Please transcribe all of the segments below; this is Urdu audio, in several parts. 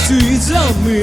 streets of me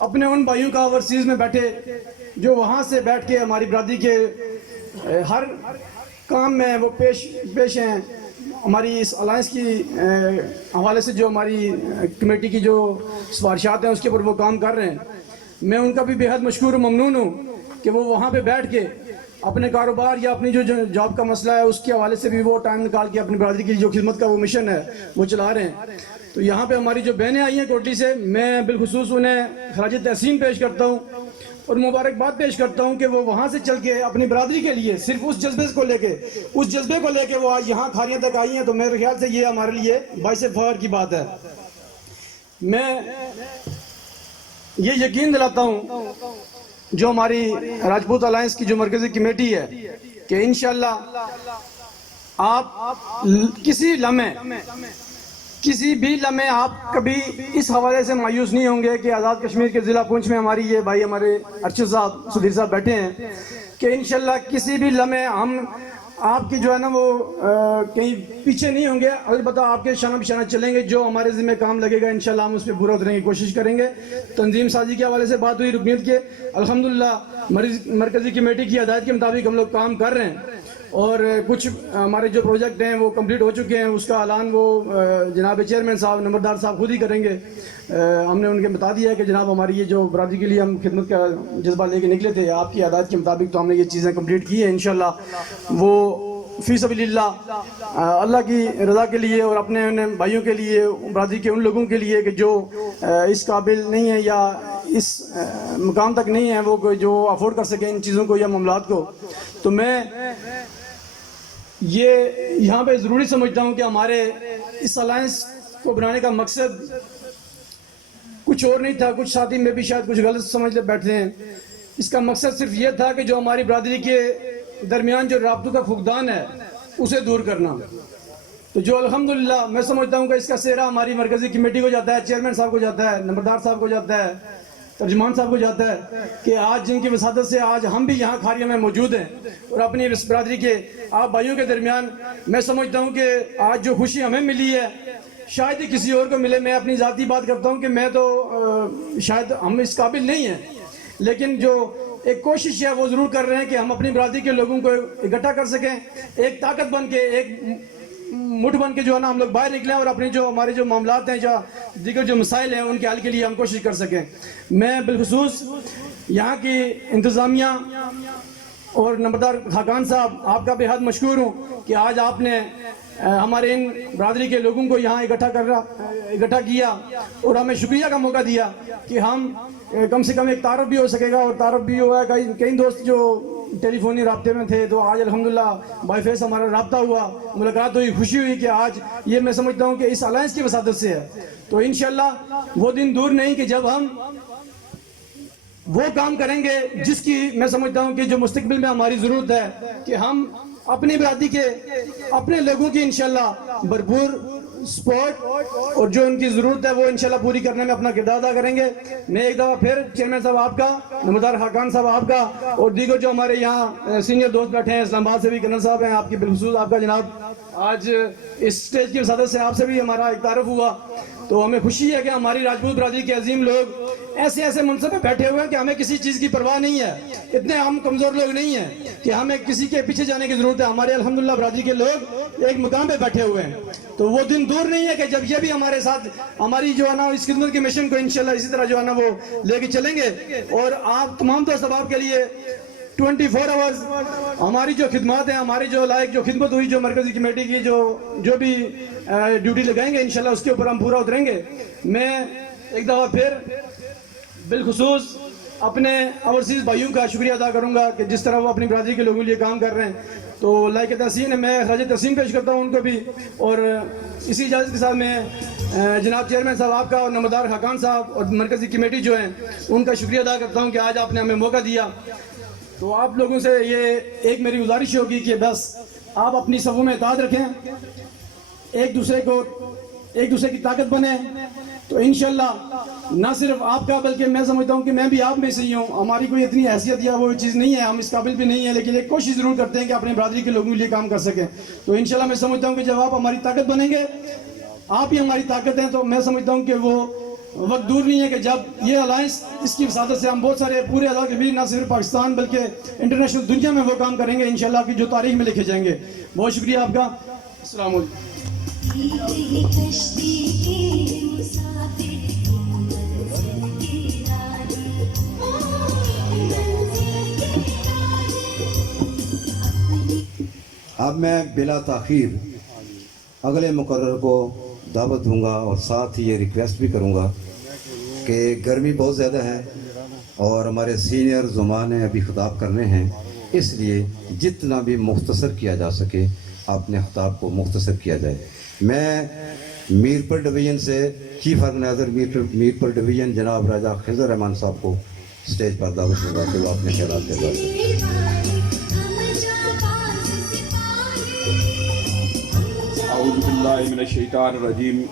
اپنے ان بھائیوں کا اوورسیز میں بیٹھے جو وہاں سے بیٹھ کے ہماری برادری کے ہر کام میں وہ پیش ہیں. ہماری اس الائنس کی حوالے سے جو ہماری کمیٹی کی جو سفارشات ہیں اس کے اوپر وہ کام کر رہے ہیں. میں ان کا بھی بے حد مشکور و ممنون ہوں کہ وہ وہاں پہ بیٹھ کے اپنے کاروبار یا اپنی جو جاب کا مسئلہ ہے اس کے حوالے سے بھی وہ ٹائم نکال کے اپنی برادری کی جو خدمت کا وہ مشن ہے وہ چلا رہے ہیں. تو یہاں پہ ہماری جو بہنیں آئی ہیں کوٹلی سے، میں بالخصوص انہیں خراج تحسین پیش کرتا ہوں اور مبارکباد پیش کرتا ہوں کہ وہ وہاں سے چل کے اپنی برادری کے لیے صرف اس جذبے کو لے کے وہ آج یہاں کھاریاں تک آئی ہیں. تو میرے خیال سے یہ ہمارے لیے باعث فخر کی بات ہے. میں یہ یقین دلاتا ہوں جو ہماری راجپوت الائنس کی جو مرکزی کمیٹی ہے کہ انشاءاللہ آپ کسی بھی لمحے آپ کبھی اس حوالے سے مایوس نہیں ہوں گے کہ آزاد کشمیر کے ضلع پونچھ میں ہماری یہ بھائی ہمارے ارشد صاحب سدھیر صاحب بیٹھے ہیں کہ انشاءاللہ کسی بھی لمحے ہم آپ کی جو ہے نا وہ کہیں پیچھے نہیں ہوں گے. البتہ آپ کے شانہ بشانہ چلیں گے، جو ہمارے ذمہ کام لگے گا انشاءاللہ ہم اس پہ پورا اترنے کی کوشش کریں گے. تنظیم سازی کے حوالے سے بات ہوئی رکنیت کے، الحمدللہ مرکزی کمیٹی کی ہدایت کے مطابق ہم لوگ کام کر رہے ہیں اور کچھ ہمارے جو پروجیکٹ ہیں وہ کمپلیٹ ہو چکے ہیں. اس کا اعلان وہ جناب چیئرمین صاحب نمبردار صاحب خود ہی کریں گے. ہم نے ان کے بتا دیا ہے کہ جناب ہماری یہ جو برادری کے لیے ہم خدمت کا جذبہ لے کے نکلے تھے آپ کی ہدایت کے مطابق تو ہم نے یہ چیزیں کمپلیٹ کی ہیں. انشاءاللہ وہ فی سبیل اللہ اللہ کی رضا کے لیے اور اپنے ان بھائیوں کے لیے، برادری کے ان لوگوں کے لیے کہ جو اس قابل نہیں ہے یا اس مقام تک نہیں ہے وہ جو افورڈ کر سکیں ان چیزوں کو یا معاملات کو. تو میں یہ یہاں پہ ضروری سمجھتا ہوں کہ ہمارے اس الائنس کو بنانے کا مقصد کچھ اور نہیں تھا. کچھ ساتھی میں بھی شاید کچھ غلط سمجھ بیٹھتے ہیں. اس کا مقصد صرف یہ تھا کہ جو ہماری برادری کے درمیان جو رابطوں کا فقدان ہے اسے دور کرنا. تو جو الحمدللہ میں سمجھتا ہوں کہ اس کا سہرا ہماری مرکزی کمیٹی کو جاتا ہے، چیئرمین صاحب کو جاتا ہے، نمبردار صاحب کو جاتا ہے، ترجمان صاحب کو جاتا ہے کہ آج جن کی وسادت سے آج ہم بھی یہاں کھاریوں میں موجود ہیں اور اپنی اس برادری کے آپ بھائیوں کے درمیان میں سمجھتا ہوں کہ آج جو خوشی ہمیں ملی ہے شاید ہی کسی اور کو ملے. میں اپنی ذاتی بات کرتا ہوں کہ میں تو شاید ہم اس قابل نہیں ہیں، لیکن جو ایک کوشش ہے وہ ضرور کر رہے ہیں کہ ہم اپنی برادری کے لوگوں کو اکٹھا کر سکیں، ایک طاقت بن کے، ایک مٹھ بن کے جو ہے نا ہم لوگ باہر نکلیں اور اپنے جو ہمارے جو معاملات ہیں جو دیگر جو مسائل ہیں ان کے حل کے لیے ہم کوشش کر سکیں. میں بالخصوص یہاں کی انتظامیہ اور نمبردار خاقان صاحب آپ کا بے حد مشکور ہوں کہ آج آپ نے ہمارے ان برادری کے لوگوں کو یہاں اکٹھا کیا اور ہمیں شکریہ کا موقع دیا کہ ہم کم سے کم ایک تعارف بھی ہو سکے گا اور تعارف بھی ہوا ہے. کئی دوست جو ٹیلی فونی رابطے میں تھے تو آج الحمدللہ بائی فیس ہمارا رابطہ ہوا، ملاقات ہوئی، خوشی ہوئی کہ آج یہ میں سمجھتا ہوں کہ اس الائنس کی وسادت سے ہے. تو انشاءاللہ وہ دن دور نہیں کہ جب ہم وہ کام کریں گے جس کی میں سمجھتا ہوں کہ جو مستقبل میں ہماری ضرورت ہے کہ ہم اپنی برادری کے اپنے لوگوں کی انشاءاللہ بھرپور سپورٹ اور جو ان کی ضرورت ہے وہ انشاءاللہ پوری کرنے میں اپنا کردار ادا کریں گے. میں ایک دفعہ پھر چیئرمین صاحب آپ کا، نمبردار خاقان صاحب آپ کا اور دیگر جو ہمارے یہاں سینئر دوست بیٹھے ہیں اسلام آباد سے بھی کرنل صاحب ہیں، آپ کی بالخصوص آپ کا جناب آج اس سٹیج کی وسادت سے آپ سے بھی ہمارا ایک تعارف ہوا. تو ہمیں خوشی ہے کہ ہماری راجپوت برادری کے عظیم لوگ ایسے منصب پہ بیٹھے ہوئے ہیں کہ ہمیں کسی چیز کی پرواہ نہیں ہے. اتنے ہم کمزور لوگ نہیں ہیں کہ ہمیں کسی کے پیچھے جانے کی ضرورت ہے. ہمارے الحمدللہ برادری کے لوگ ایک مقام پہ بیٹھے ہوئے ہیں. تو وہ دن دور نہیں ہے کہ جب یہ بھی ہمارے ساتھ ہماری جو ہے نا اس خدمت کے مشن کو انشاءاللہ اسی طرح جو ہے نا وہ لے کے چلیں گے. اور آپ تمام دوست احباب کے لیے 24 آورز ہماری جو خدمات ہیں، ہماری جو لائق جو خدمت ہوئی جو مرکزی کمیٹی کی جو بھی ڈیوٹی لگائیں گے انشاءاللہ اس کے اوپر ہم پورا اتریں گے. میں ایک دفعہ پھر بالخصوص اپنے اوورسیز بھائیوں کا شکریہ ادا کروں گا کہ جس طرح وہ اپنی برادری کے لوگوں کے لیے کام کر رہے ہیں. تو لائق تحسین ہے، میں خراج تحسین پیش کرتا ہوں ان کو بھی. اور اسی اجازت کے ساتھ میں جناب چیئرمین صاحب آپ کا اور نمبردار خاقان صاحب اور مرکزی کمیٹی جو ہیں ان کا شکریہ ادا کرتا ہوں کہ آج آپ نے ہمیں موقع دیا. تو آپ لوگوں سے یہ ایک میری گزارش ہوگی کہ بس آپ اپنی صفوں میں اتحاد رکھیں، ایک دوسرے کی طاقت بنیں. تو انشاءاللہ نہ صرف آپ کا بلکہ میں سمجھتا ہوں کہ میں بھی آپ میں سے ہی ہوں. ہماری کوئی اتنی حیثیت یا وہ چیز نہیں ہے، ہم اس قابل بھی نہیں ہیں، لیکن ایک کوشش ضرور کرتے ہیں کہ اپنی برادری کے لوگوں کے لیے کام کر سکیں. تو انشاءاللہ میں سمجھتا ہوں کہ جب آپ ہماری طاقت بنیں گے، آپ ہی ہماری طاقت ہیں، تو میں سمجھتا ہوں کہ وہ وقت دور نہیں ہے کہ جب یہ الائنس اس کی وساطت سے ہم بہت سارے پورے علاقے میں نہ صرف پاکستان بلکہ انٹرنیشنل دنیا میں وہ کام کریں گے انشاءاللہ کی جو تاریخ میں لکھے جائیں گے. بہت شکریہ آپ کا. السلام علیکم. اب میں بلا تاخیر اگلے مقرر کو دعوت دوں گا اور ساتھ ہی یہ ریکویسٹ بھی کروں گا کہ گرمی بہت زیادہ ہے اور ہمارے سینئر زبان ابھی خطاب کرنے ہیں، اس لیے جتنا بھی مختصر کیا جا سکے اپنے خطاب کو مختصر کیا جائے. میں میرپور ڈویژن سے چیف آرگنائزر میرپور ڈویژن جناب راجہ خضر رحمان صاحب کو اسٹیج پر دعوت دوں گا کہ وہ اپنے خیالات کے بعد. اعوذ باللہ من الشیطان الرجیم.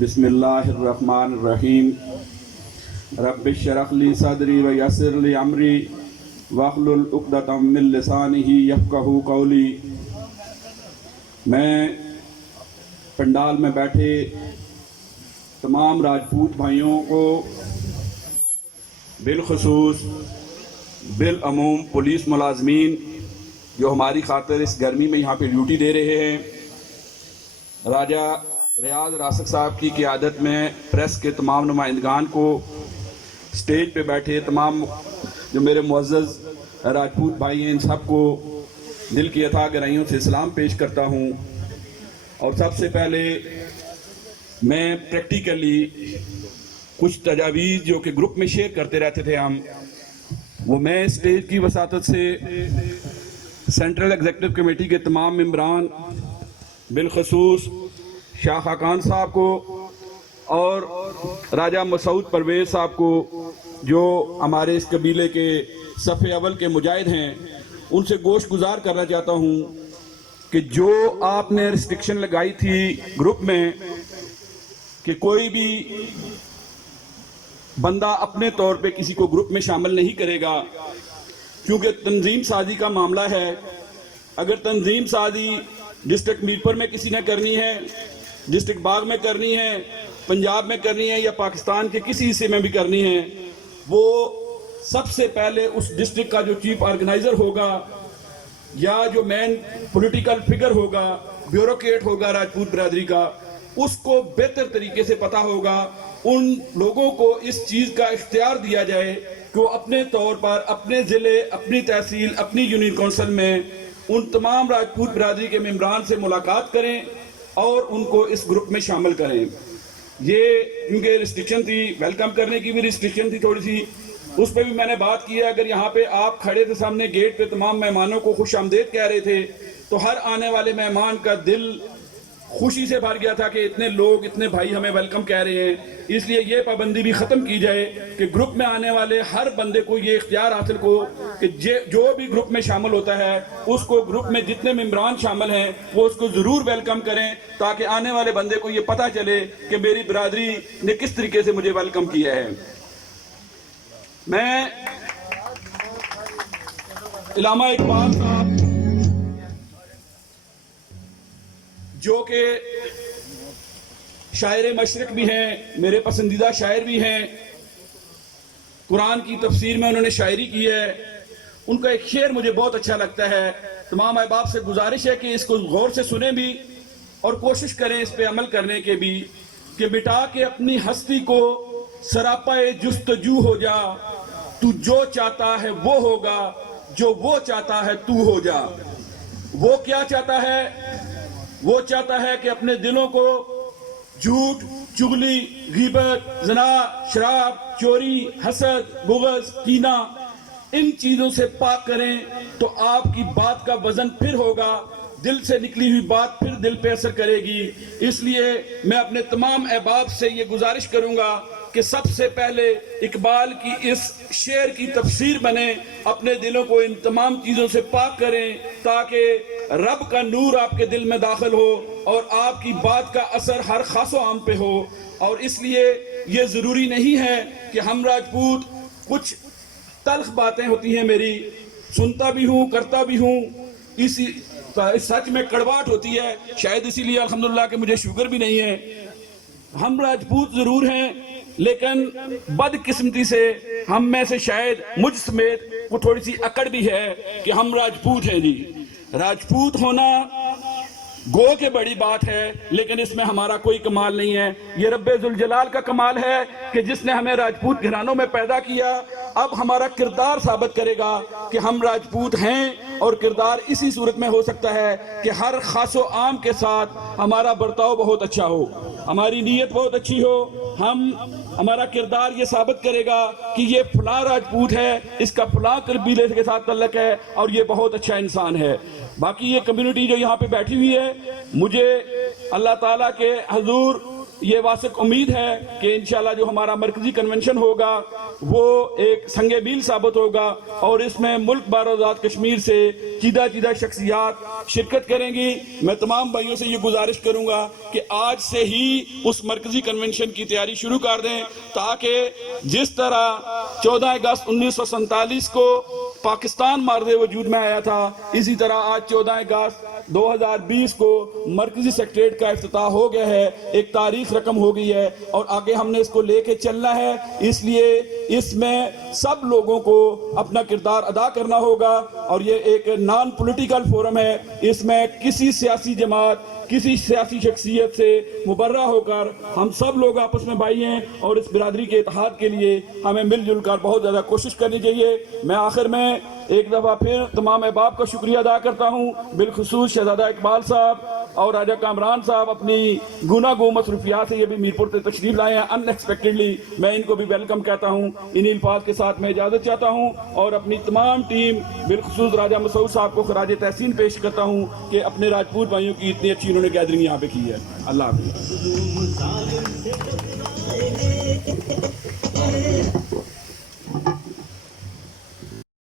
بسم اللہ الرحمن الرحیم. رب اشرح لی صدری ویسر لی امری واحلل عقدۃ من لسانی یفقہوا قولی. میں پنڈال میں بیٹھے تمام راجپوت بھائیوں کو بالخصوص بالعموم پولیس ملازمین جو ہماری خاطر اس گرمی میں یہاں پہ ڈیوٹی دے رہے ہیں، راجہ ریاض راسک صاحب کی قیادت میں پریس کے تمام نمائندگان کو، سٹیج پہ بیٹھے تمام جو میرے معزز راجپوت بھائی ہیں، ان سب کو دل کی اتھاہ گہرائیوں سے سلام پیش کرتا ہوں. اور سب سے پہلے میں پریکٹیکلی کچھ تجاویز جو کہ گروپ میں شیئر کرتے رہتے تھے ہم، وہ میں اسٹیج کی وساطت سے سینٹرل ایگزیکٹو کمیٹی کے تمام ممبران بالخصوص شاہ خاقان صاحب کو اور راجہ مسعود پرویز صاحب کو جو ہمارے اس قبیلے کے صف اول کے مجاہد ہیں، ان سے گوش گزار کرنا چاہتا ہوں کہ جو آپ نے ریسٹرکشن لگائی تھی گروپ میں کہ کوئی بھی بندہ اپنے طور پہ کسی کو گروپ میں شامل نہیں کرے گا، کیونکہ تنظیم سازی کا معاملہ ہے. اگر تنظیم سازی ڈسٹرکٹ میرپور میں کسی نے کرنی ہے، ڈسٹرکٹ باغ میں کرنی ہے، پنجاب میں کرنی ہے یا پاکستان کے کسی حصے میں بھی کرنی ہے، وہ سب سے پہلے اس ڈسٹرکٹ کا جو چیف آرگنائزر ہوگا یا جو مین پولیٹیکل فگر ہوگا، بیوروکریٹ ہوگا راجپوت برادری کا، اس کو بہتر طریقے سے پتہ ہوگا. ان لوگوں کو اس چیز کا اختیار دیا جائے کہ وہ اپنے طور پر اپنے ضلع، اپنی تحصیل، اپنی یونین کونسل میں ان تمام راجپوت برادری کے ممبران سے ملاقات کریں اور ان کو اس گروپ میں شامل کریں. یہ کیونکہ ریسٹرکشن تھی، ویلکم کرنے کی بھی ریسٹرکشن تھی تھوڑی سی، اس پہ بھی میں نے بات کی ہے. اگر یہاں پہ آپ کھڑے تھے سامنے گیٹ پہ تمام مہمانوں کو خوش آمدید کہہ رہے تھے تو ہر آنے والے مہمان کا دل خوشی سے بھر گیا تھا کہ اتنے لوگ، اتنے بھائی ہمیں ویلکم کہہ رہے ہیں. اس لیے یہ پابندی بھی ختم کی جائے کہ گروپ میں آنے والے ہر بندے کو یہ اختیار حاصل ہو کہ جو بھی گروپ میں شامل ہوتا ہے اس کو گروپ میں جتنے ممبران شامل ہیں وہ اس کو ضرور ویلکم کریں، تاکہ آنے والے بندے کو یہ پتہ چلے کہ میری برادری نے کس طریقے سے مجھے ویلکم کیا ہے. میں علامہ اقبال صاحب جو کہ شاعر مشرق بھی ہیں، میرے پسندیدہ شاعر بھی ہیں، قرآن کی تفسیر میں انہوں نے شاعری کی ہے، ان کا ایک شعر مجھے بہت اچھا لگتا ہے. تمام احباب سے گزارش ہے کہ اس کو غور سے سنیں بھی اور کوشش کریں اس پہ عمل کرنے کے بھی کہ مٹا کے اپنی ہستی کو سراپائے جستجو ہو جا، تو جو چاہتا ہے وہ ہوگا، جو وہ چاہتا ہے تو ہو جا. وہ کیا چاہتا ہے؟ وہ چاہتا ہے کہ اپنے دلوں کو جھوٹ، چغلی، غیبت، زنا، شراب، چوری، حسد، بغض، کینہ، ان چیزوں سے پاک کریں تو آپ کی بات کا وزن پھر ہوگا، دل سے نکلی ہوئی بات پھر دل پہ اثر کرے گی. اس لیے میں اپنے تمام احباب سے یہ گزارش کروں گا کہ سب سے پہلے اقبال کی اس شعر کی تفسیر بنے، اپنے دلوں کو ان تمام چیزوں سے پاک کریں تاکہ رب کا نور آپ کے دل میں داخل ہو اور آپ کی بات کا اثر ہر خاص و عام پہ ہو. اور اس لیے یہ ضروری نہیں ہے کہ ہم راجپوت، کچھ تلخ باتیں ہوتی ہیں میری، سنتا بھی ہوں، کرتا بھی ہوں، اسی سچ میں کڑواہٹ ہوتی ہے، شاید اسی لیے الحمدللہ کہ مجھے شوگر بھی نہیں ہے. ہم راجپوت ضرور ہیں لیکن بدقسمتی سے ہم میں سے شاید مجھ سمیت وہ تھوڑی سی اکڑ بھی ہے کہ ہم راجپوت ہیں جی. راجپوت ہونا گو کہ بڑی بات ہے لیکن اس میں ہمارا کوئی کمال نہیں ہے. یہ رب ذوالجلال کا کمال ہے کہ جس نے ہمیں راجپوت گھرانوں میں پیدا کیا. اب ہمارا کردار ثابت کرے گا کہ ہم راجپوت ہیں, اور کردار اسی صورت میں ہو سکتا ہے کہ ہر خاص و عام کے ساتھ ہمارا برتاؤ بہت اچھا ہو, ہماری نیت بہت اچھی ہو. ہمارا کردار یہ ثابت کرے گا کہ یہ فلاں راجپوت ہے, اس کا فلاں قبیلے کے ساتھ تعلق ہے اور یہ بہت اچھا انسان ہے. باقی یہ کمیونٹی جو یہاں پہ بیٹھی ہوئی ہے, مجھے اللہ تعالیٰ کے حضور یہ واثق امید ہے کہ انشاءاللہ جو ہمارا مرکزی کنونشن ہوگا وہ ایک سنگ میل ثابت ہوگا, اور اس میں ملک بار آزاد کشمیر سے چیدہ شخصیات شرکت کریں گی. میں تمام بھائیوں سے یہ گزارش کروں گا کہ آج سے ہی اس مرکزی کنونشن کی تیاری شروع کر دیں, تاکہ جس طرح 14 اگست 1947 کو پاکستان مارد وجود میں آیا تھا, اسی طرح آج 14 اگست 2020 کو مرکزی سیکریٹریٹ کا افتتاح ہو گیا ہے, ایک تاریخ رقم ہو گئی ہے, اور آگے ہم نے اس کو لے کے چلنا ہے. اس لیے اس میں سب لوگوں کو اپنا کردار ادا کرنا ہوگا, اور یہ ایک نان پولیٹیکل فورم ہے. اس میں کسی سیاسی جماعت, کسی سیاسی شخصیت سے مبرہ ہو کر ہم سب لوگ آپس میں بھائی ہیں, اور اس برادری کے اتحاد کے لیے ہمیں مل جل کر بہت زیادہ کوشش کرنی چاہیے. میں آخر میں ایک دفعہ پھر تمام احباب کا شکریہ ادا کرتا ہوں, بالخصوص شہزادہ اقبال صاحب اور راجہ کامران صاحب اپنی گوناگو مصروفیات سے یہ بھی میرپور سے تشریف لائے ہیں ان ایکسپیکٹڈلی. میں ان کو بھی ویلکم کہتا ہوں. انہی الفاظ کے ساتھ میں اجازت چاہتا ہوں, اور اپنی تمام ٹیم بالخصوص راجہ مسعود صاحب کو خراج تحسین پیش کرتا ہوں کہ اپنے راجپوت بھائیوں کی اتنی اچھی انہوں نے گیدرنگ یہاں پہ کی ہے. اللہ حافظ.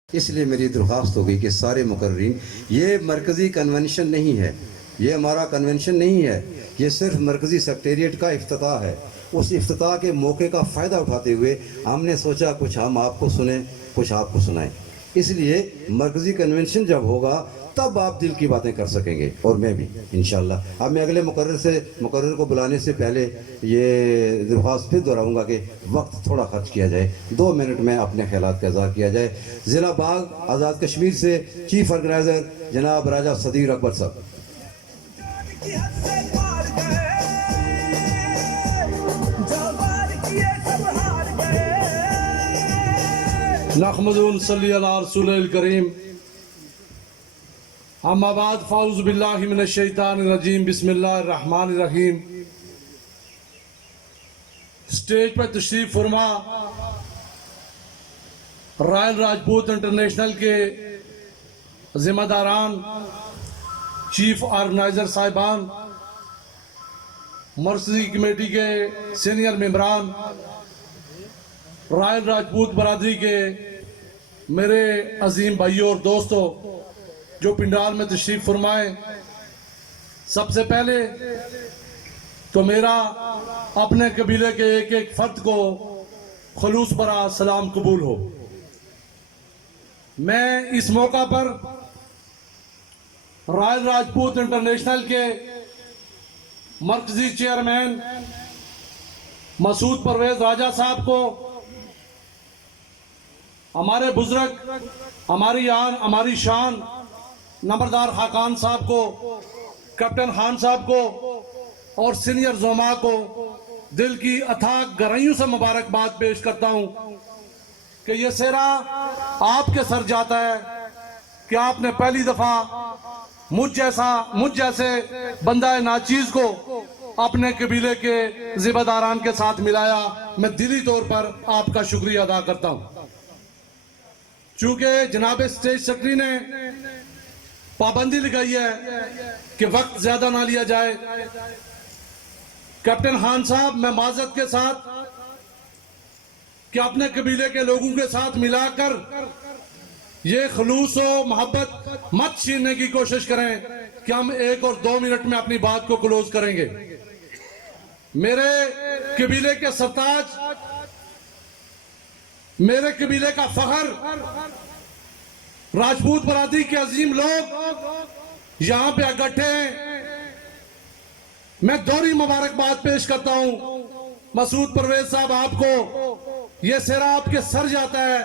اس لیے میری درخواست ہوگی کہ سارے مقررین, یہ مرکزی کنونشن نہیں ہے, یہ ہمارا کنونشن نہیں ہے, یہ صرف مرکزی سیکریٹریٹ کا افتتاح ہے. اس افتتاح کے موقع کا فائدہ اٹھاتے ہوئے ہم نے سوچا کچھ ہم آپ کو سنیں, کچھ آپ کو سنائیں. اس لیے مرکزی کنونشن جب ہوگا تب آپ دل کی باتیں کر سکیں گے, اور میں بھی انشاءاللہ. اب میں اگلے مقرر کو بلانے سے پہلے یہ درخواست پھر دہراؤں گا کہ وقت تھوڑا خرچ کیا جائے, 2 منٹ میں اپنے خیالات کا اظہار کیا جائے. ضلع باغ آزاد کشمیر سے چیف آرگنائزر جناب راجہ صدیق اکبر صاحب. نحمد صلی علی رسول الکریم. اما بعد فاعوذ باللہ من الشیطان الرجیم. بسم اللہ الرحمن الرحیم. اسٹیج پر تشریف فرما رائل راجپوت انٹرنیشنل کے ذمہ داران, چیف آرگنائزر صاحبان, مرکزی کمیٹی کے سینئر ممبران, رائل راجپوت برادری کے میرے عظیم بھائیوں اور دوستوں جو پنڈال میں تشریف فرمائے. سب سے پہلے تو میرا اپنے قبیلے کے ایک ایک فرد کو خلوص برا سلام قبول ہو. میں اس موقع پر رائل راجپوت انٹرنیشنل کے مرکزی چیئرمین مسعود پرویز راجہ صاحب کو, ہمارے بزرگ, ہماری آن, ہماری شان نمبردار خاقان صاحب کو, کیپٹن خان صاحب کو اور سینئر زعماء کو دل کی اتھاہ گہرائیوں سے مبارکباد پیش کرتا ہوں کہ یہ سہرا آپ کے سر جاتا ہے کہ آپ نے پہلی دفعہ مجھ جیسے بندہ ناچیز کو اپنے قبیلے کے ذمہ داران کے ساتھ ملایا. میں دلی طور پر آپ کا شکریہ ادا کرتا ہوں. چونکہ جناب اسٹیج سیکرٹری نے پابندی لگائی ہے کہ وقت زیادہ نہ لیا جائے, کیپٹن خان صاحب میں معذرت کے ساتھ کہ اپنے قبیلے کے لوگوں کے ساتھ ملا کر یہ خلوص و محبت مت چھیننے کی کوشش کریں کہ ہم 1 اور 2 منٹ میں اپنی بات کو کلوز کریں گے. میرے قبیلے کے سرتاج, میرے قبیلے کا فخر, راجپوت برادری کے عظیم لوگ یہاں پہ اکٹھے ہیں. میں دوہری مبارکباد پیش کرتا ہوں مسعود پرویز صاحب آپ کو یہ سہرا آپ کے سر جاتا ہے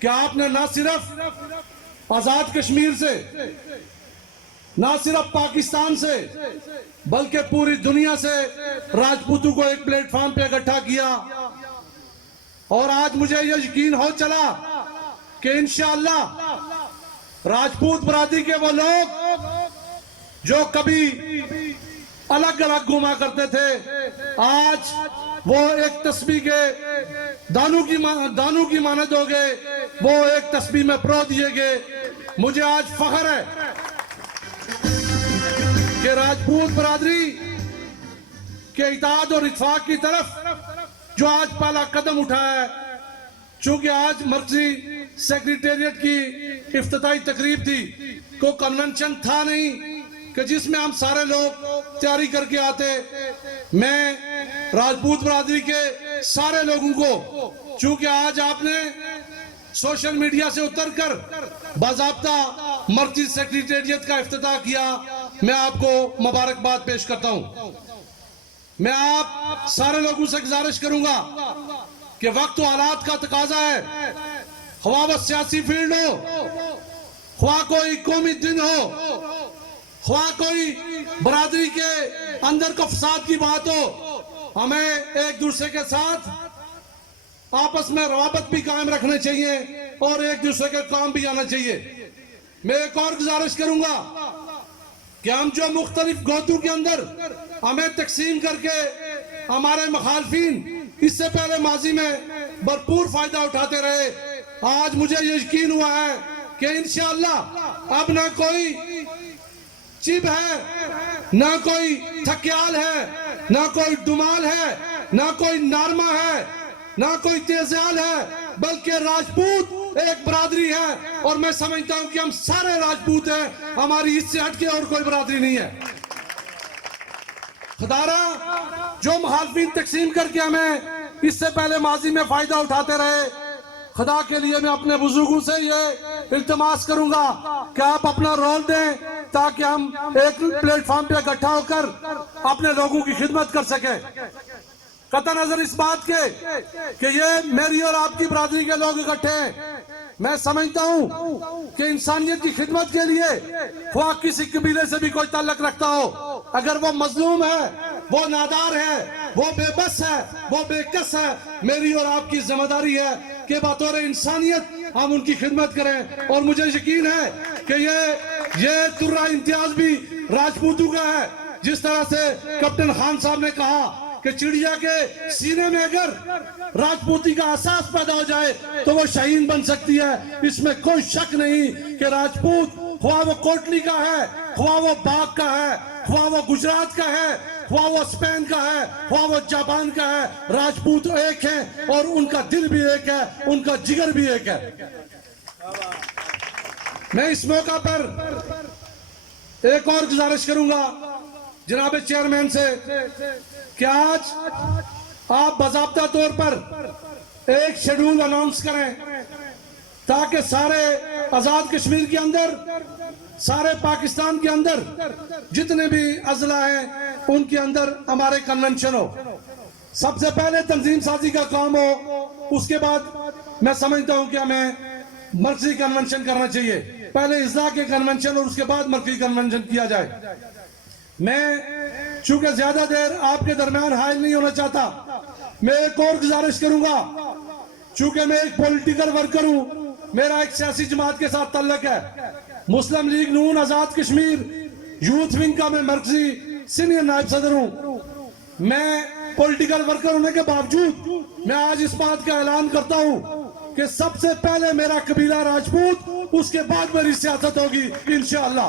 کہ آپ نے نہ صرف آزاد کشمیر سے، نہ صرف پاکستان سے، بلکہ پوری دنیا سے راجپوتوں کو ایک پلیٹ فارم پہ اکٹھا کیا، اور آج مجھے یہ یقین ہو چلا کہ انشاءاللہ راجپوت برادری کے وہ لوگ جو کبھی الگ الگ گھوما کرتے تھے، آج وہ ایک تسبیح کے دانوں کی مانند ہو گئے، وہ ایک تسبیح میں پرو دیے گئے۔ مجھے آج فخر ہے کہ راجپوت برادری کے اتحاد اور اتفاق کی طرف جو آج پہلا قدم اٹھایا ہے، چونکہ آج مرکزی سیکریٹریٹ کی افتتاحی تقریب تھی، کوئی کنونشن تھا نہیں کہ جس میں ہم سارے لوگ تیاری کر کے آتے۔ میں راجپوت برادری کے سارے لوگوں کو، چونکہ آج آپ نے سوشل میڈیا سے اتر کر باضابطہ مرکزی سیکریٹریٹ کا افتتاح کیا، میں آپ کو مبارکباد پیش کرتا ہوں۔ میں آپ سارے لوگوں سے گزارش کروں گا کہ وقت و حالات کا تقاضا ہے، خواہ وہ سیاسی فیلڈ ہو، خواہ کوئی قومی دن ہو، خواہ کوئی برادری کے اندر کو فساد کی بات ہو، ہمیں ایک دوسرے کے ساتھ آپس میں روابط بھی قائم رکھنے چاہیے اور ایک دوسرے کے کام بھی آنا چاہیے۔ میں ایک اور گزارش کروں گا کہ ہم جو مختلف گوتوں کے اندر ہمیں تقسیم کر کے ہمارے مخالفین اس سے پہلے ماضی میں بھرپور فائدہ اٹھاتے رہے، آج مجھے یہ یقین ہوا ہے کہ انشاءاللہ اب نہ کوئی چب ہے، نہ کوئی تھکیال ہے، نہ کوئی ڈمال ہے، نہ کوئی نارما ہے، نہ کوئی تیزیال ہے، بلکہ راجپوت ایک برادری ہے، اور میں سمجھتا ہوں کہ ہم سارے راجپوت ہیں، ہماری اس سے ہٹ کے اور کوئی برادری نہیں ہے۔ خدارہ جو مخالفین تقسیم کر کے ہمیں اس سے پہلے ماضی میں فائدہ اٹھاتے رہے، خدا کے لیے میں اپنے بزرگوں سے یہ التماس کروں گا کہ آپ اپنا رول دیں تاکہ ہم ایک پلیٹ فارم پہ اکٹھا ہو کر اپنے لوگوں کی خدمت کر سکیں۔ قطع نظر اس بات کے کہ یہ میری اور آپ کی برادری کے لوگ اکٹھے ہیں، میں سمجھتا ہوں کہ انسانیت کی خدمت کے لیے خواہ کسی قبیلے سے بھی کوئی تعلق رکھتا ہو، اگر وہ مظلوم ہے، وہ نادار ہے، وہ بے بس ہے، وہ بے کس ہے، میری اور آپ کی ذمہ داری ہے کہ بطور انسانیت ہم ان کی خدمت کریں۔ اور مجھے یقین ہے کہ یہ ترہ امتیاز بھی راجپوتوں کا ہے، جس طرح سے کپٹن خان صاحب نے کہا کہ چڑیا کے سینے میں اگر راجپوتی کا احساس پیدا ہو جائے تو وہ شہین بن سکتی ہے۔ اس میں کوئی شک نہیں کہ راجپوت خواہ وہ کوٹلی کا ہے، خواہ وہ باغ کا ہے، خواہ وہ گجرات کا ہے، خواہ وہ اسپین کا ہے، خواہ وہ جاپان کا ہے، راجپوت ایک ہے، اور ان کا دل بھی ایک ہے، ان کا جگر بھی ایک ہے۔ میں اس موقع پر ایک اور گزارش کروں گا جناب چیئرمین سے کہ آج آپ باضابطہ طور پر ایک شیڈول اناؤنس کریں تاکہ سارے آزاد کشمیر کے اندر، سارے پاکستان کے اندر جتنے بھی اضلاع ہیں ان کے اندر ہمارے کنونشن ہو۔ سب سے پہلے تنظیم سازی کا کام ہو، اس کے بعد میں سمجھتا ہوں کہ ہمیں مرکزی کنونشن کرنا چاہیے، پہلے اضلاع کے کنونشن اور اس کے بعد مرکزی کنونشن کیا جائے۔ میں چونکہ زیادہ دیر آپ کے درمیان حائل نہیں ہونا چاہتا، میں ایک اور گزارش کروں گا، چونکہ میں ایک پولیٹیکل ورکر ہوں، میرا ایک سیاسی جماعت کے ساتھ تعلق ہے، مسلم لیگ نون آزاد کشمیر یوتھ ونگ کا میں مرکزی سینئر نائب صدر ہوں۔ میں پولیٹیکل ورکر ہونے کے باوجود میں آج اس بات کا اعلان کرتا ہوں کہ سب سے پہلے میرا قبیلہ راجپوت، اس کے بعد میری سیاست ہوگی انشاءاللہ،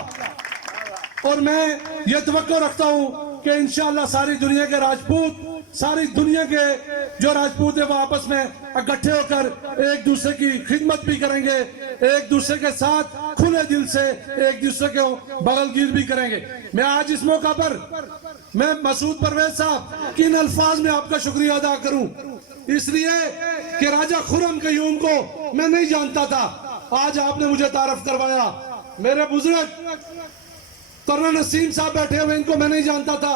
اور میں یہ توقع رکھتا ہوں کہ انشاءاللہ ساری دنیا کے راجپوت، ساری دنیا کے جو راجپوت ہیں وہ آپس میں اکٹھے ہو کر ایک دوسرے کی خدمت بھی کریں گے، ایک دوسرے کے ساتھ کھلے دل سے ایک دوسرے کو بغل گیر بھی کریں گے۔ میں آج اس موقع پر میں مسعود پرویز صاحب کن الفاظ میں آپ کا شکریہ ادا کروں، اس لیے کہ راجہ خرم قیوم کو میں نہیں جانتا تھا، آج آپ نے مجھے تعارف کروایا۔ میرے بزرگ کرنل نسیم صاحب بیٹھے ہوئے، ان کو میں نہیں جانتا تھا،